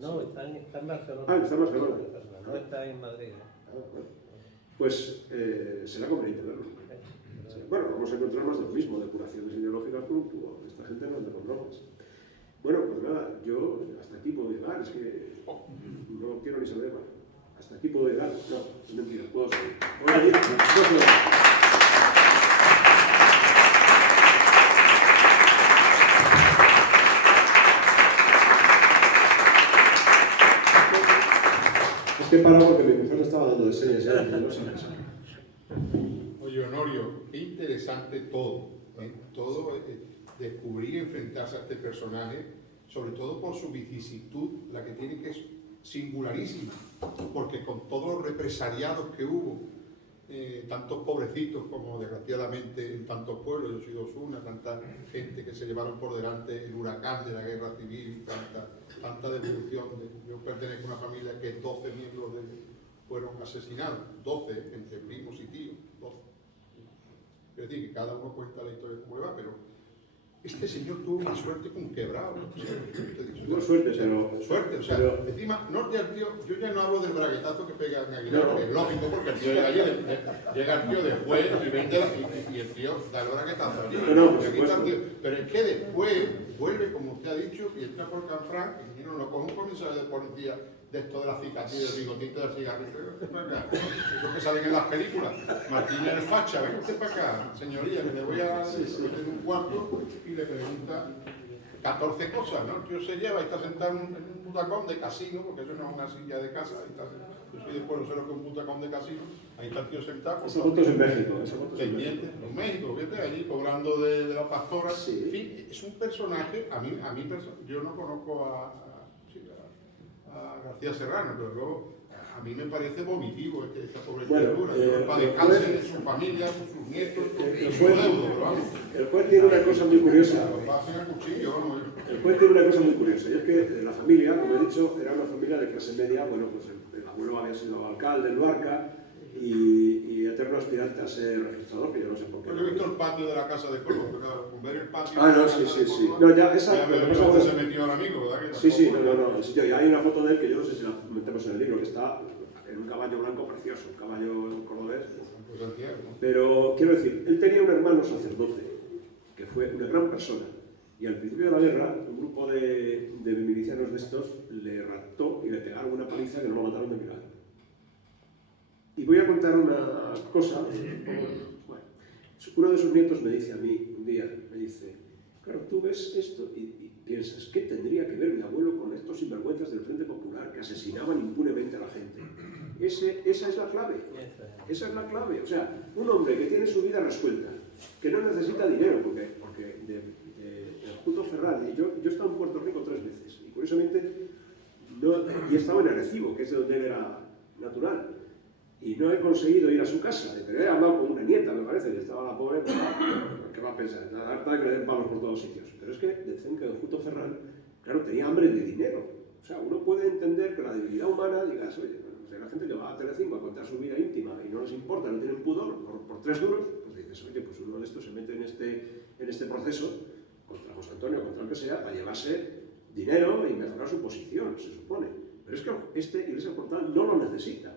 No, está en Barcelona. Ah, está en Barcelona. No está en Madrid. Bueno. Pues será conveniente verlo. Bueno, vamos a encontrar más de lo mismo, depuraciones ideológicas con tubo. Esta gente no anda con bromas. Bueno, pues nada, yo hasta aquí puedo llegar, es que no quiero ni saber más. Hasta aquí puedo llegar. No, es mentira, puedo seguir. Voy a ir. Es que he parado porque mi mujer estaba dando de señas ya, y no sabes. Oye, Honorio, qué interesante todo, descubrir y enfrentarse a este personaje, sobre todo por su vicisitud, la que tiene, que es singularísima, porque con todos los represaliados que hubo tantos pobrecitos como desgraciadamente en tantos pueblos, yo soy de Osuna, tanta gente que se llevaron por delante el huracán de la guerra civil, tanta devolución. Yo pertenezco a una familia que 12 miembros fueron asesinados, 12 entre primos y tíos, 12. Es decir, que cada uno cuenta la historia de cómo le va, pero este señor tuvo una suerte con quebrado. Tuvo suerte, pero... Suerte, o sea, pero- encima, no el tío, yo ya no hablo del braguetazo que pega en Aguilar, que es lógico, porque el tío llega el tío después y el tío da el braguetazo allí. No, por Aquí está el supuesto. tío. Pero es que después vuelve, como usted ha dicho, y entra por Canfranc, y no lo coge un comisario de policía de esto de la cicatriz, del bigotito del cigarrillo. Venga usted para acá. Eso que salen en las películas. Martínez el facha, venga usted para acá, señoría, que le voy a meter en un cuarto y le pregunta 14 cosas, ¿no? El tío se lleva y está sentado en un butacón de casino, porque eso no es una silla de casa. Ahí está, yo soy de pueblo cero que un butacón de casino. Ahí está el tío sentado. Esa foto es en México. Esa foto es en Pendiente, México. en México, fíjate, allí cobrando de la pastora. Sí. En fin, es un personaje, yo no conozco a García Serrano, pero luego a mí me parece vomitivo esta pobre Bueno, criatura. Para descansar en su familia, con sus nietos, el con su juez- deudo, pero vamos. El juez tiene una cosa muy curiosa. Lo pasan a cuchillo, vamos. El juez tiene una cosa muy curiosa, y es que la familia, como he dicho, era una familia de clase media. Bueno, pues el abuelo había sido alcalde en Luarca y eterno aspirante a ser registrador, que yo no sé por qué. Yo he visto el patio de la casa de Colón, pero con ver el patio Ah, de la no, casa sí, de sí, sí. Córdoba, No, ya, esa... ya lo que veo pasa dónde es- se metió el amigo, ¿verdad? Que Sí, sí, tampoco- no, el sitio. Y hay una foto de él que yo no sé si la metemos en el libro, que está en un caballo blanco precioso, un caballo cordobés. Pues Santiago, ¿no? Pero quiero decir, él tenía un hermano sacerdote, que fue una gran persona, y al principio de la guerra, un grupo de milicianos de estos le raptó y le pegaron una paliza que no lo mataron de milagro. Y voy a contar una cosa. Bueno, uno de sus nietos me dice a mí un día, me dice, claro, tú ves esto y piensas, ¿qué tendría que ver mi abuelo con estos sinvergüenzas del Frente Popular que asesinaban impunemente a la gente? Esa es la clave. Esa es la clave. O sea, un hombre que tiene su vida resuelta, que no necesita dinero, porque el Juto Ferran, y yo he estado en Puerto Rico 3 veces, y curiosamente, y he estado en Arecibo, que es de donde él era natural, y no he conseguido ir a su casa. Pero he hablado con una nieta, me parece, que estaba la pobre, pues, ¿qué va a pensar? La harta de que le den palos por todos sitios. Pero es que dicen que el Juto Ferran, claro, tenía hambre de dinero. O sea, uno puede entender que la debilidad humana, digas, oye, pues la gente que va a Telecinco a contar su vida íntima y no les importa, no tienen pudor por 3 duros, pues dices, oye, pues uno de estos se mete en este proceso contra José Antonio, contra el que sea, para llevarse dinero y mejorar su posición, se supone. Pero es que este Iglesia Portal no lo necesita.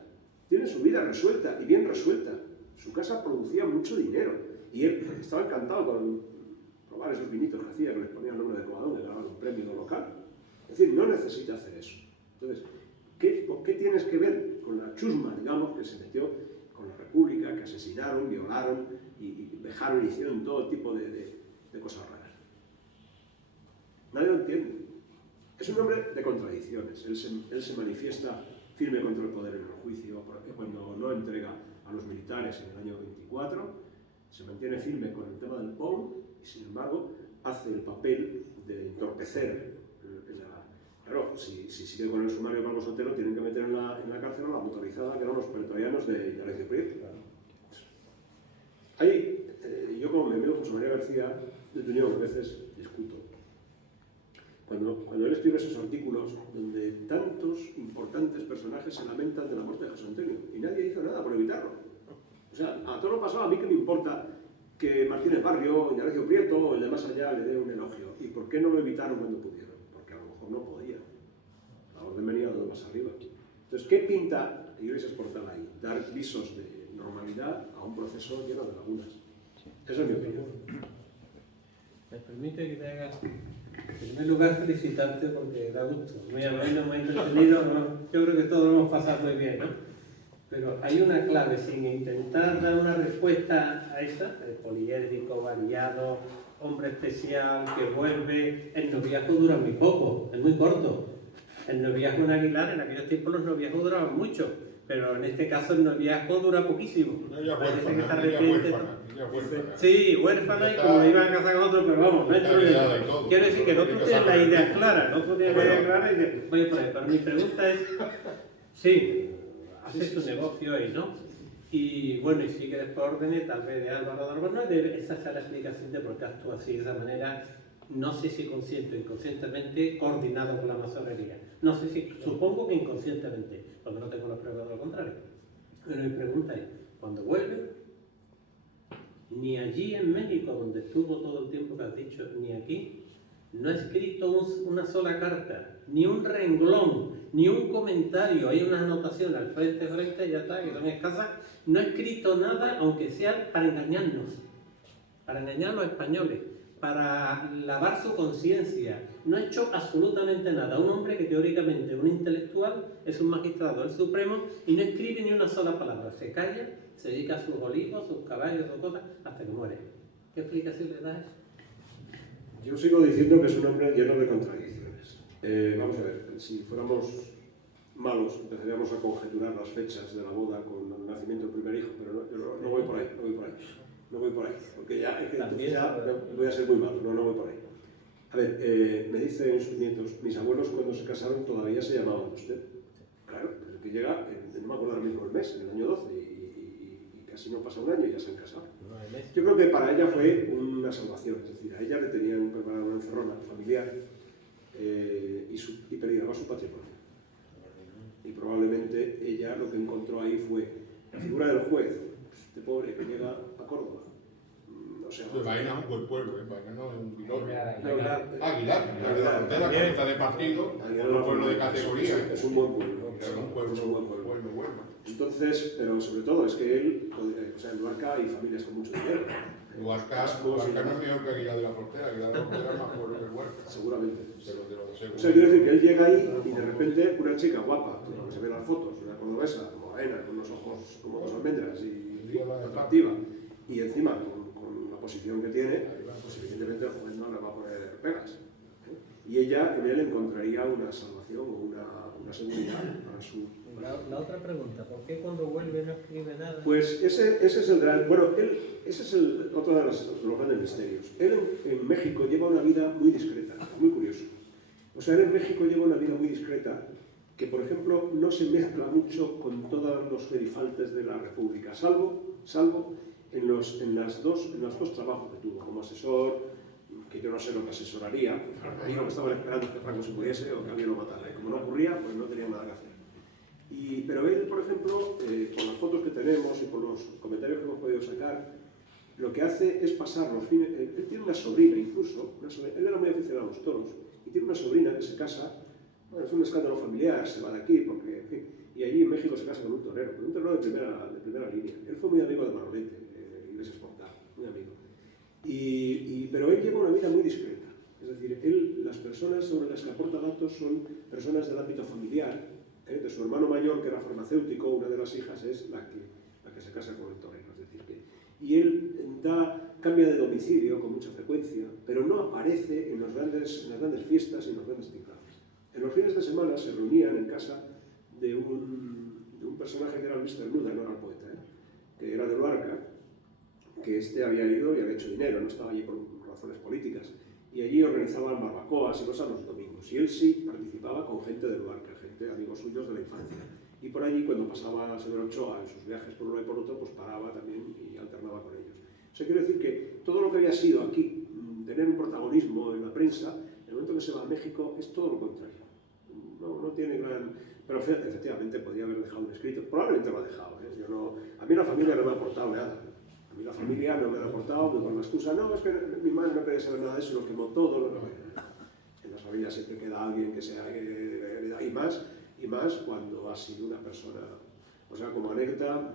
Tiene su vida resuelta y bien resuelta. Su casa producía mucho dinero y él estaba encantado con probar esos vinitos que hacía, que les ponía el nombre de Covadonga, que ganaban un premio local. Es decir, no necesita hacer eso. Entonces, ¿por qué tienes que ver con la chusma, digamos, que se metió con la República, que asesinaron, violaron y vejaron y hicieron todo tipo de cosas raras? Nadie lo entiende. Es un hombre de contradicciones. Él se manifiesta firme contra el poder en el juicio, cuando no entrega a los militares en el año 24, se mantiene firme con el tema del PON y, sin embargo, hace el papel de entorpecer. Claro, si sigue con el sumario Pablo Sotelo, tienen que meter en la cárcel a la motorizada que eran los pretorianos de Ignacio Prieto. Ahí, yo como mi amigo José María García de Tuñón, a veces discuto. Cuando él escribe esos artículos donde tantos importantes personajes se lamentan de la muerte de José Antonio y nadie hizo nada por evitarlo. O sea, a todo lo pasado, a mí que me importa que Martínez Barrio, Ignacio Prieto o el de más allá le dé un elogio. ¿Y por qué no lo evitaron cuando pudieron? Porque a lo mejor no podía. La orden venía de más arriba. Entonces, ¿qué pinta Iglesias Portal ahí? Dar visos de normalidad a un proceso lleno de lagunas. Esa es mi opinión. ¿Me permite que te haga, en primer lugar, felicitarte porque da gusto? Muy ameno, muy entretenido, ¿no? Yo creo que todos lo hemos pasado muy bien, ¿no? Pero hay una clave, sin intentar dar una respuesta a esa, el poliédrico, variado, hombre especial, que vuelve. El noviazgo dura muy poco, es muy corto. El noviazgo en Aguilar, en aquellos tiempos los noviazgos duraban mucho, pero en este caso el noviazgo dura poquísimo. Ella Parece que se huérfana, arrepiente. ella huérfana. Sí, huérfana y como le iban a casar con otro, pero vamos, no es Está criada y problema. todo. Quiero decir que no tú tienes la idea clara, no tú tienes la idea clara y dices, voy a poner, pero mi pregunta es, sí, haces tu negocio ahí, ¿no? Y bueno, y sigue después órdenes, tal vez de Álvaro de Albornoz, esa es la explicación de por qué actúa así, de esa manera, no sé si consciente o inconscientemente, coordinado con la masonería. No sé si, supongo que inconscientemente, porque no tengo las pruebas de lo contrario. Pero mi pregunta es, cuando vuelve, ni allí en México, donde estuvo todo el tiempo que has dicho, ni aquí, no ha escrito una sola carta, ni un renglón, ni un comentario. Hay una anotación al frente, ya está, que son escasas. No ha escrito nada, aunque sea para engañarnos, para engañar a los españoles, para lavar su conciencia. No ha hecho absolutamente nada. Un hombre que teóricamente es un intelectual, es un magistrado del Supremo y no escribe ni una sola palabra. Se calla, se dedica a sus olivos, sus caballos, sus cosas, hasta que muere. ¿Qué explicación le das? Yo sigo diciendo que es un hombre lleno de contradicciones. Vamos a ver, si fuéramos malos, empezaríamos a conjeturar las fechas de la boda con el nacimiento del primer hijo, pero no, yo no voy por ahí, no voy por ahí, porque ya, voy a ser muy malo, no voy por ahí. A ver, me dicen sus nietos, mis abuelos cuando se casaron todavía se llamaban usted. Claro, pero que llega, no me acuerdo ahora mismo el mes, en el año 12, y casi no pasa un año y ya se han casado. Yo creo que para ella fue una salvación, es decir, a ella le tenían preparada una encerrona familiar y peligraba su patrimonio. Y probablemente ella lo que encontró ahí fue la figura del juez, este pobre que llega a Córdoba. No sé. Vaina es un buen pueblo, Vaina no es un vilón. Aguilar, de la frontera, cabeza de partido, un pueblo de categoría. Es un buen pueblo. Es un pueblo bueno. Entonces, pero sobre todo es que él, o sea, en Luarca hay familias con mucho dinero. Luarca no es mejor que Aguilar de la Frontera, Aguilar de la Frontera es más pueblo que Luarca. Seguramente. O sea, quiero decir que él llega ahí y de repente una chica guapa, por lo que se ve en las fotos, una cordobesa, morena, con unos ojos como dos almendras y atractiva, y encima con la posición que tiene, pues evidentemente el joven no le va a poner pegas. Y ella en él encontraría una salvación o una seguridad para su... La otra pregunta, ¿por qué cuando vuelve no escribe nada? Pues ese es el gran... Bueno, ese es otro de los grandes misterios. Él en México lleva una vida muy discreta, muy curioso. O sea, él en México lleva una vida muy discreta que, por ejemplo, no se mezcla mucho con todos los gerifaltes de la República, salvo en los dos trabajos que tuvo, como asesor, que yo no sé lo que asesoraría, ahí lo que estaban esperando es que Franco se muriese o que alguien lo matara, y como no ocurría, pues no tenía nada que hacer. Pero él, por ejemplo, por las fotos que tenemos y por los comentarios que hemos podido sacar, lo que hace es pasar los fines... Él tiene una sobrina incluso, él era muy aficionado a los toros, y tiene una sobrina que se casa, bueno, es un escándalo familiar, se va de aquí, porque, en fin, y allí en México se casa con un torero de primera línea. Él fue muy amigo de Manolete, Iglesias Portal, muy amigo. Pero él lleva una vida muy discreta, es decir, las personas sobre las que aporta datos son personas del ámbito familiar, de su hermano mayor, que era farmacéutico, una de las hijas es la que se casa con el torero, es decir, y él cambia de domicilio con mucha frecuencia, pero no aparece en las grandes fiestas y en los grandes tincados. En los fines de semana se reunían en casa de un personaje que era Luis Cernuda, no era el poeta, que era de Luarca, que había ido y había hecho dinero, no estaba allí por razones políticas, y allí organizaban barbacoas y cosas los domingos, y él sí participaba con gente de Luarca, amigos suyos de la infancia. Y por allí, cuando pasaba a señor Ochoa en sus viajes por uno y por otro, pues paraba también y alternaba con ellos. O sea, quiero decir que todo lo que había sido aquí, tener un protagonismo en la prensa, en el momento que se va a México, es todo lo contrario. No tiene gran... Pero efectivamente podría haber dejado un escrito. Probablemente lo ha dejado. A mí la familia no me ha aportado nada. A mí la familia no me ha aportado, con la excusa, no, es que mi madre no quería saber nada de eso, lo quemó todo. En las familias siempre queda alguien que sea... Y más cuando ha sido una persona... O sea, como anécdota,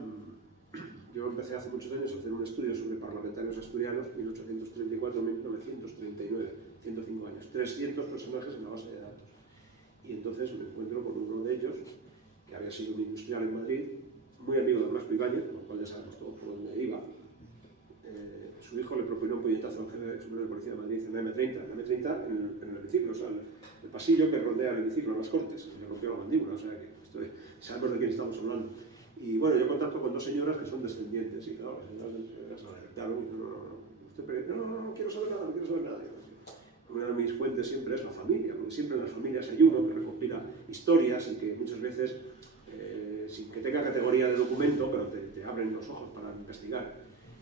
yo empecé hace muchos años a hacer un estudio sobre parlamentarios asturianos, 1834-1939, 105 años, 300 personajes en la base de datos. Y entonces me encuentro con uno de ellos, que había sido un industrial en Madrid, muy amigo de Blasco Ibáñez, con lo cual ya sabemos todo por dónde iba. Su hijo le propinó un puñetazo al jefe superior de policía de Madrid en la M30, en el hemiciclo, o sea, el pasillo que rodea el hemiciclo en las Cortes, le rompió la mandíbula, o sea que sabemos de quién estamos hablando. Y bueno, yo contacto con dos señoras que son descendientes, y claro, las alertaron, y no quiero saber nada, Una de mis fuentes siempre es la familia, porque siempre en las familias hay uno que recopila historias y que muchas veces, sin que tenga categoría de documento, pero te habla abren los ojos para investigar.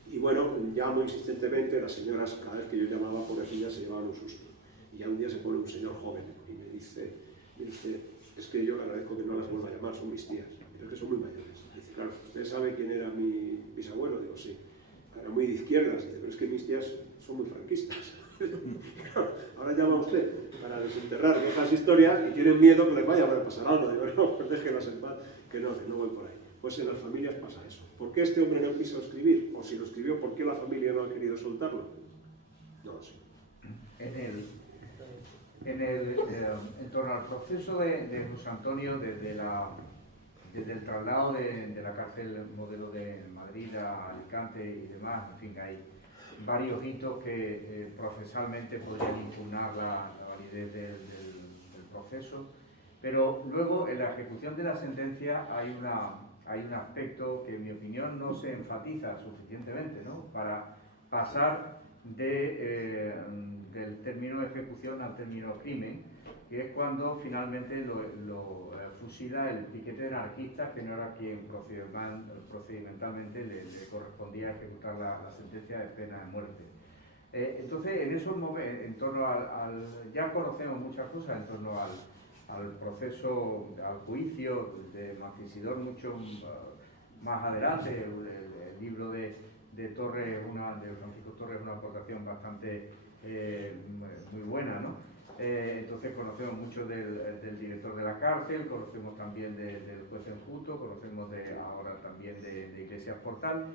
Y bueno, llamo insistentemente, las señoras, cada vez que yo llamaba, pobrecillas, se llevaban un susto. Y ya un día se pone un señor joven y me dice, mire usted, es que yo agradezco que no las vuelva a llamar, son mis tías. Dice que son muy mayores. Dice, claro, ¿usted sabe quién era mi bisabuelo? Digo, sí. Era muy de izquierdas. Dice, pero es que mis tías son muy franquistas. Claro, ahora llama usted para desenterrar viejas historias y tienen miedo que les vaya a pasar algo. Digo, no, pues déjenlas en paz, que no voy por ahí. Pues en las familias pasa eso. ¿Por qué este hombre no quiso escribir? O si lo escribió, ¿por qué la familia no ha querido soltarlo? No lo sé. En torno al proceso de José Antonio, desde el traslado de la cárcel modelo de Madrid a Alicante y demás, en fin, hay varios hitos que procesalmente podrían impugnar la validez del proceso, pero luego en la ejecución de la sentencia hay un aspecto que en mi opinión no se enfatiza suficientemente, ¿no? Para pasar del término ejecución al término crimen, que es cuando finalmente lo fusila el piquete anarquista, que no era quien procedimentalmente le correspondía ejecutar la sentencia de pena de muerte. Entonces, en esos momentos, en torno ya conocemos muchas cosas en torno al proceso, al juicio de Mancisidor mucho más adelante. El libro de Torres, de Francisco Torres, es una aportación bastante muy buena, ¿no? Entonces conocemos mucho del director de la cárcel, conocemos también del juez enjuto, conocemos ahora también de Iglesias Portal.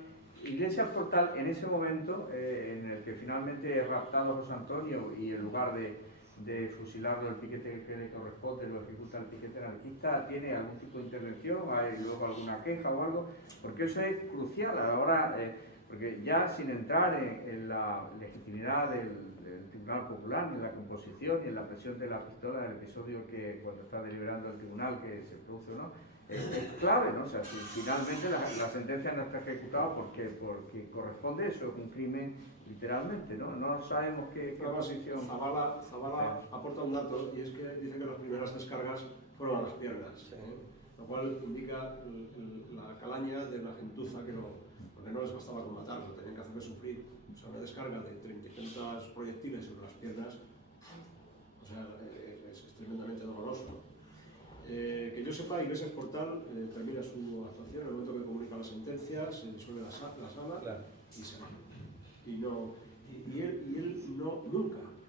Iglesias Portal, en ese momento en el que finalmente es raptado José Antonio y en lugar de fusilarlo el piquete que le corresponde, lo ejecuta el piquete anarquista, ¿tiene algún tipo de intervención? ¿Hay luego alguna queja o algo? Porque eso es crucial ahora, porque ya sin entrar en la legitimidad del Tribunal Popular, ni en la composición, ni en la presión de la pistola, del episodio que cuando está deliberando el tribunal que se produce o no, es clave, ¿no? O sea, si finalmente la sentencia no está ejecutada porque corresponde eso, es un crimen literalmente, ¿no? No sabemos qué posición... Zavala aporta un dato y es que dice que las primeras descargas fueron a las piernas, lo cual indica la calaña de la gentuza porque no les bastaba con matarlo, tenían que hacerle sufrir. O sea, una descarga de 30 y tantos proyectiles sobre las piernas, o sea, es tremendamente doloroso, ¿no? Que yo sepa, Iglesias Portal termina su actuación en el momento que comunica la sentencia, se disuelve la sala, claro, y se va. Y él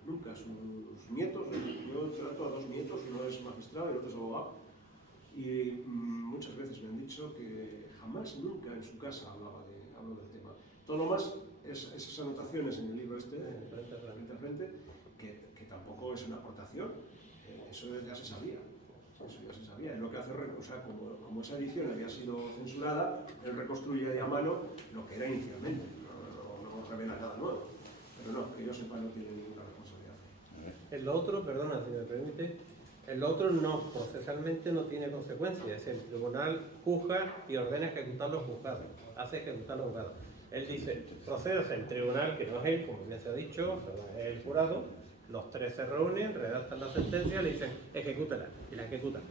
nunca, sus nietos, yo trato a dos nietos, uno es magistrado y el otro es abogado, y muchas veces me han dicho que jamás, nunca en su casa habló del tema. Todo lo más es esas anotaciones en el libro frente a frente, que tampoco es una aportación, eso ya se sabía. Es lo que hace, o sea, como esa edición había sido censurada, él reconstruye a mano lo que era inicialmente, no revela nada nuevo. Pero no, que yo sepa, no tiene ninguna responsabilidad. El otro, perdona si me permite, el otro no, procesalmente no tiene consecuencias. El tribunal juzga y ordena ejecutar los juzgados, hace ejecutar los juzgados. Él dice, procede el tribunal, que no es él, como ya se ha dicho, es el jurado, los tres se reúnen, redactan la sentencia, le dicen, ejecútala, y la ejecutan.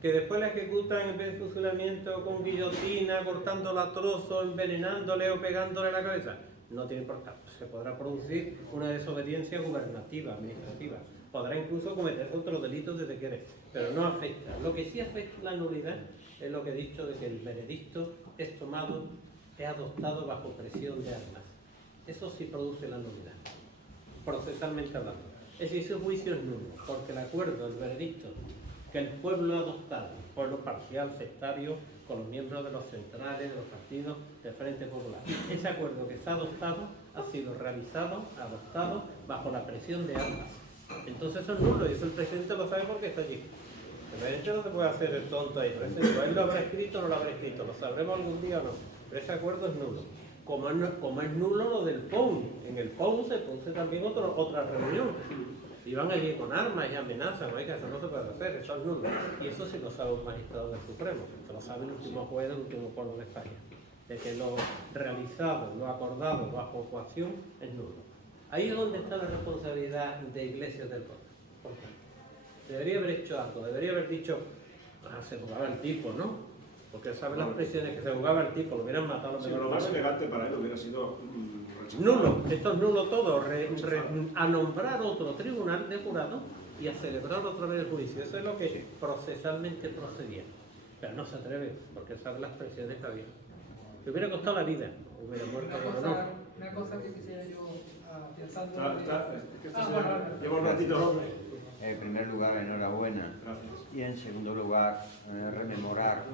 Que después la ejecutan en vez de fusilamiento con guillotina, cortándola a trozos, envenenándole o pegándole en la cabeza, no tiene importancia. Se podrá producir una desobediencia gubernativa, administrativa. Podrá incluso cometer otros delitos desde que pero no afecta. Lo que sí afecta la nulidad es lo que he dicho de que el veredicto es tomado, es adoptado bajo presión de armas. Eso sí produce la nulidad, procesalmente hablando. Es decir, ese juicio es nulo, porque el acuerdo, el veredicto que el pueblo ha adoptado, pueblo parcial, sectario, con los miembros de los centrales, de los partidos del Frente Popular. Ese acuerdo que está adoptado ha sido realizado, adoptado bajo la presión de armas. Entonces eso es nulo y eso el presidente lo sabe porque está allí. El presidente no se puede hacer el tonto ahí, pero él lo habrá escrito o no lo habrá escrito, lo sabremos algún día o no, pero ese acuerdo es nulo. Como es nulo lo del POUM, en el POUM se produce también otra reunión. Y van allí con armas y amenazan, oiga, eso no se puede hacer, eso es nulo. Y eso sí lo sabe un magistrado del Supremo, se lo sabe el último juez del último pueblo de España, de que lo realizado, lo acordado bajo coacción es nulo. Ahí es donde está la responsabilidad de Iglesias del Portal. Debería haber hecho algo, debería haber dicho, se jugaba el tipo, ¿no? porque sabe las presiones que se jugaba el tipo, lo hubieran matado a Sí, lo más elegante para él hubiera sido rechazar. nulo, esto es nulo todo, a nombrar otro tribunal de jurado y a celebrar otra vez el juicio. Eso es lo que procesalmente procedía. Pero no se atreve, porque sabe las presiones que había. Le hubiera costado la vida, hubiera muerto por honor. Una cosa que quisiera yo pensando. Lleva un ratito. En primer lugar, enhorabuena. Gracias. Y en segundo lugar, rememorar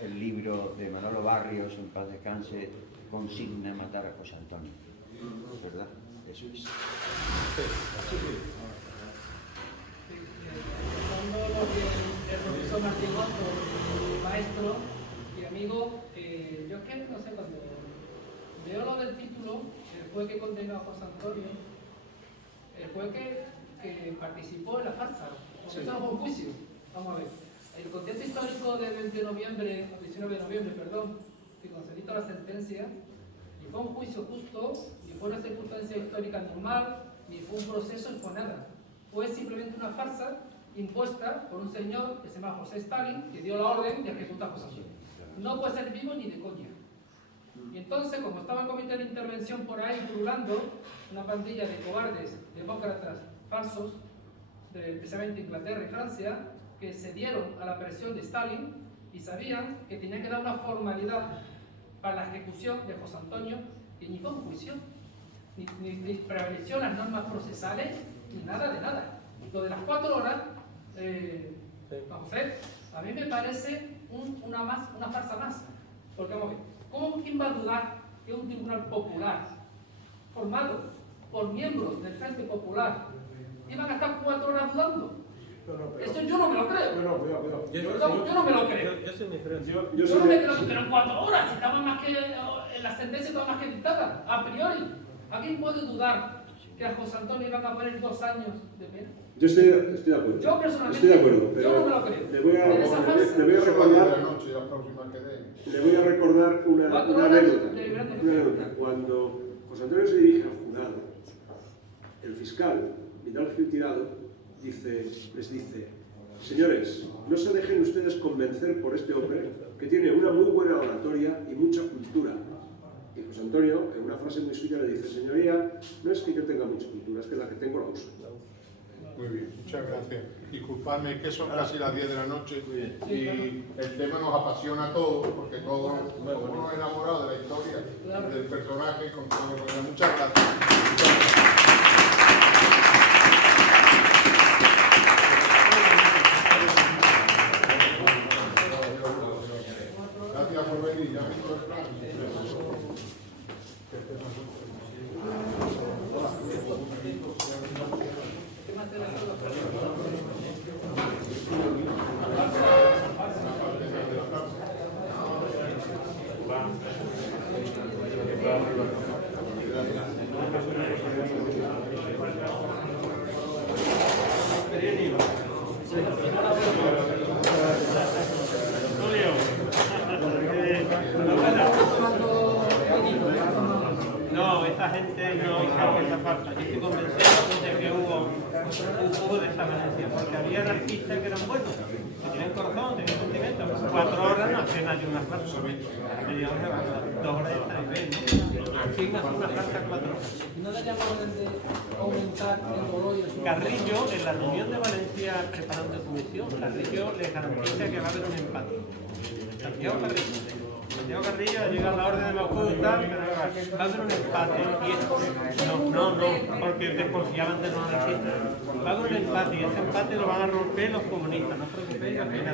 el libro de Manolo Barrios, en paz descanse, Consigna matar a José Antonio. ¿Verdad? Eso es. Pensando lo que el profesor Martín Otto, mi maestro y amigo, yo es que no sé, cuando veo lo del título, el juez que condenó a José Antonio, el juez que participó en la farsa, porque eso no fue un juicio. Vamos a ver. El contexto histórico del 20 de noviembre, o 19 de noviembre, perdón, que concedió la sentencia, ni fue un juicio justo, ni fue una circunstancia histórica normal, ni fue un proceso, ni fue nada. Fue simplemente una farsa impuesta por un señor que se llama José Stalin, que dio la orden de ejecutar a José Antonio. No puede ser vivo ni de coña. Y entonces, como estaba el comité de intervención por ahí pululando, una pandilla de cobardes, demócratas falsos, especialmente Inglaterra y Francia, que se dieron a la presión de Stalin y sabían que tenían que dar una formalidad para la ejecución de José Antonio, que ni fue un juicio, ni prevaleció las normas procesales, ni nada de nada. Lo de las 4 horas, vamos a ver, a mí me parece una farsa más. Porque vamos a ver, ¿quién va a dudar que un tribunal popular, formado por miembros del Frente Popular, iban a estar 4 horas dudando? Eso yo no me lo creo. Cuidado. Yo no me lo creo. Yo sí me creo. Yo no me creo, pero 4 horas, si estaban más que, en la sentencia estaban más que dictadas, a priori. ¿Alguien puede dudar que a José Antonio iban a poner 2 años de pena? Yo estoy de acuerdo. Yo personalmente, estoy de acuerdo, pero yo no me lo creo. le voy a En esa farsa, recordar una 4 horas anécdota. deliberando. Una anécdota. Cuando José Antonio se dirige al jurado, el fiscal, Vidal Gil Tirado, les dice: señores, no se dejen ustedes convencer por este hombre que tiene una muy buena oratoria y mucha cultura. Y José Antonio, en una frase muy suya, le dice: señoría, no es que yo tenga mucha cultura, es que la que tengo la uso. Muy bien, muchas gracias. Disculpadme que son casi las 10 de la noche y el tema nos apasiona a todos, porque todos somos enamorados de la historia, del personaje, con todo. Muchas gracias. Gracias por venir, ya visto el plan. No, esta gente no hizo esa falta. Yo estoy convencido de que hubo un juego de esa valencia, porque había artistas que eran buenos, que tenían corazón, tenían sentimiento. 4 horas no hace nadie una falta. Media hora, 2 horas ya está bien, ¿no? ¿Quién hace una falta 4 horas? ¿No le llamaron de aumentar el dolor y el Carrillo, en la reunión de Valencia preparando su misión, Carrillo le garantiza que va a haber un empate. Santiago Carrillo ha llegado a la orden de Moscú y tal, pero va a haber un empate. Y no, porque desconfiaban de los anarquistas. Va a haber un empate y ese empate lo van a romper los comunistas, no os preocupéis, al final.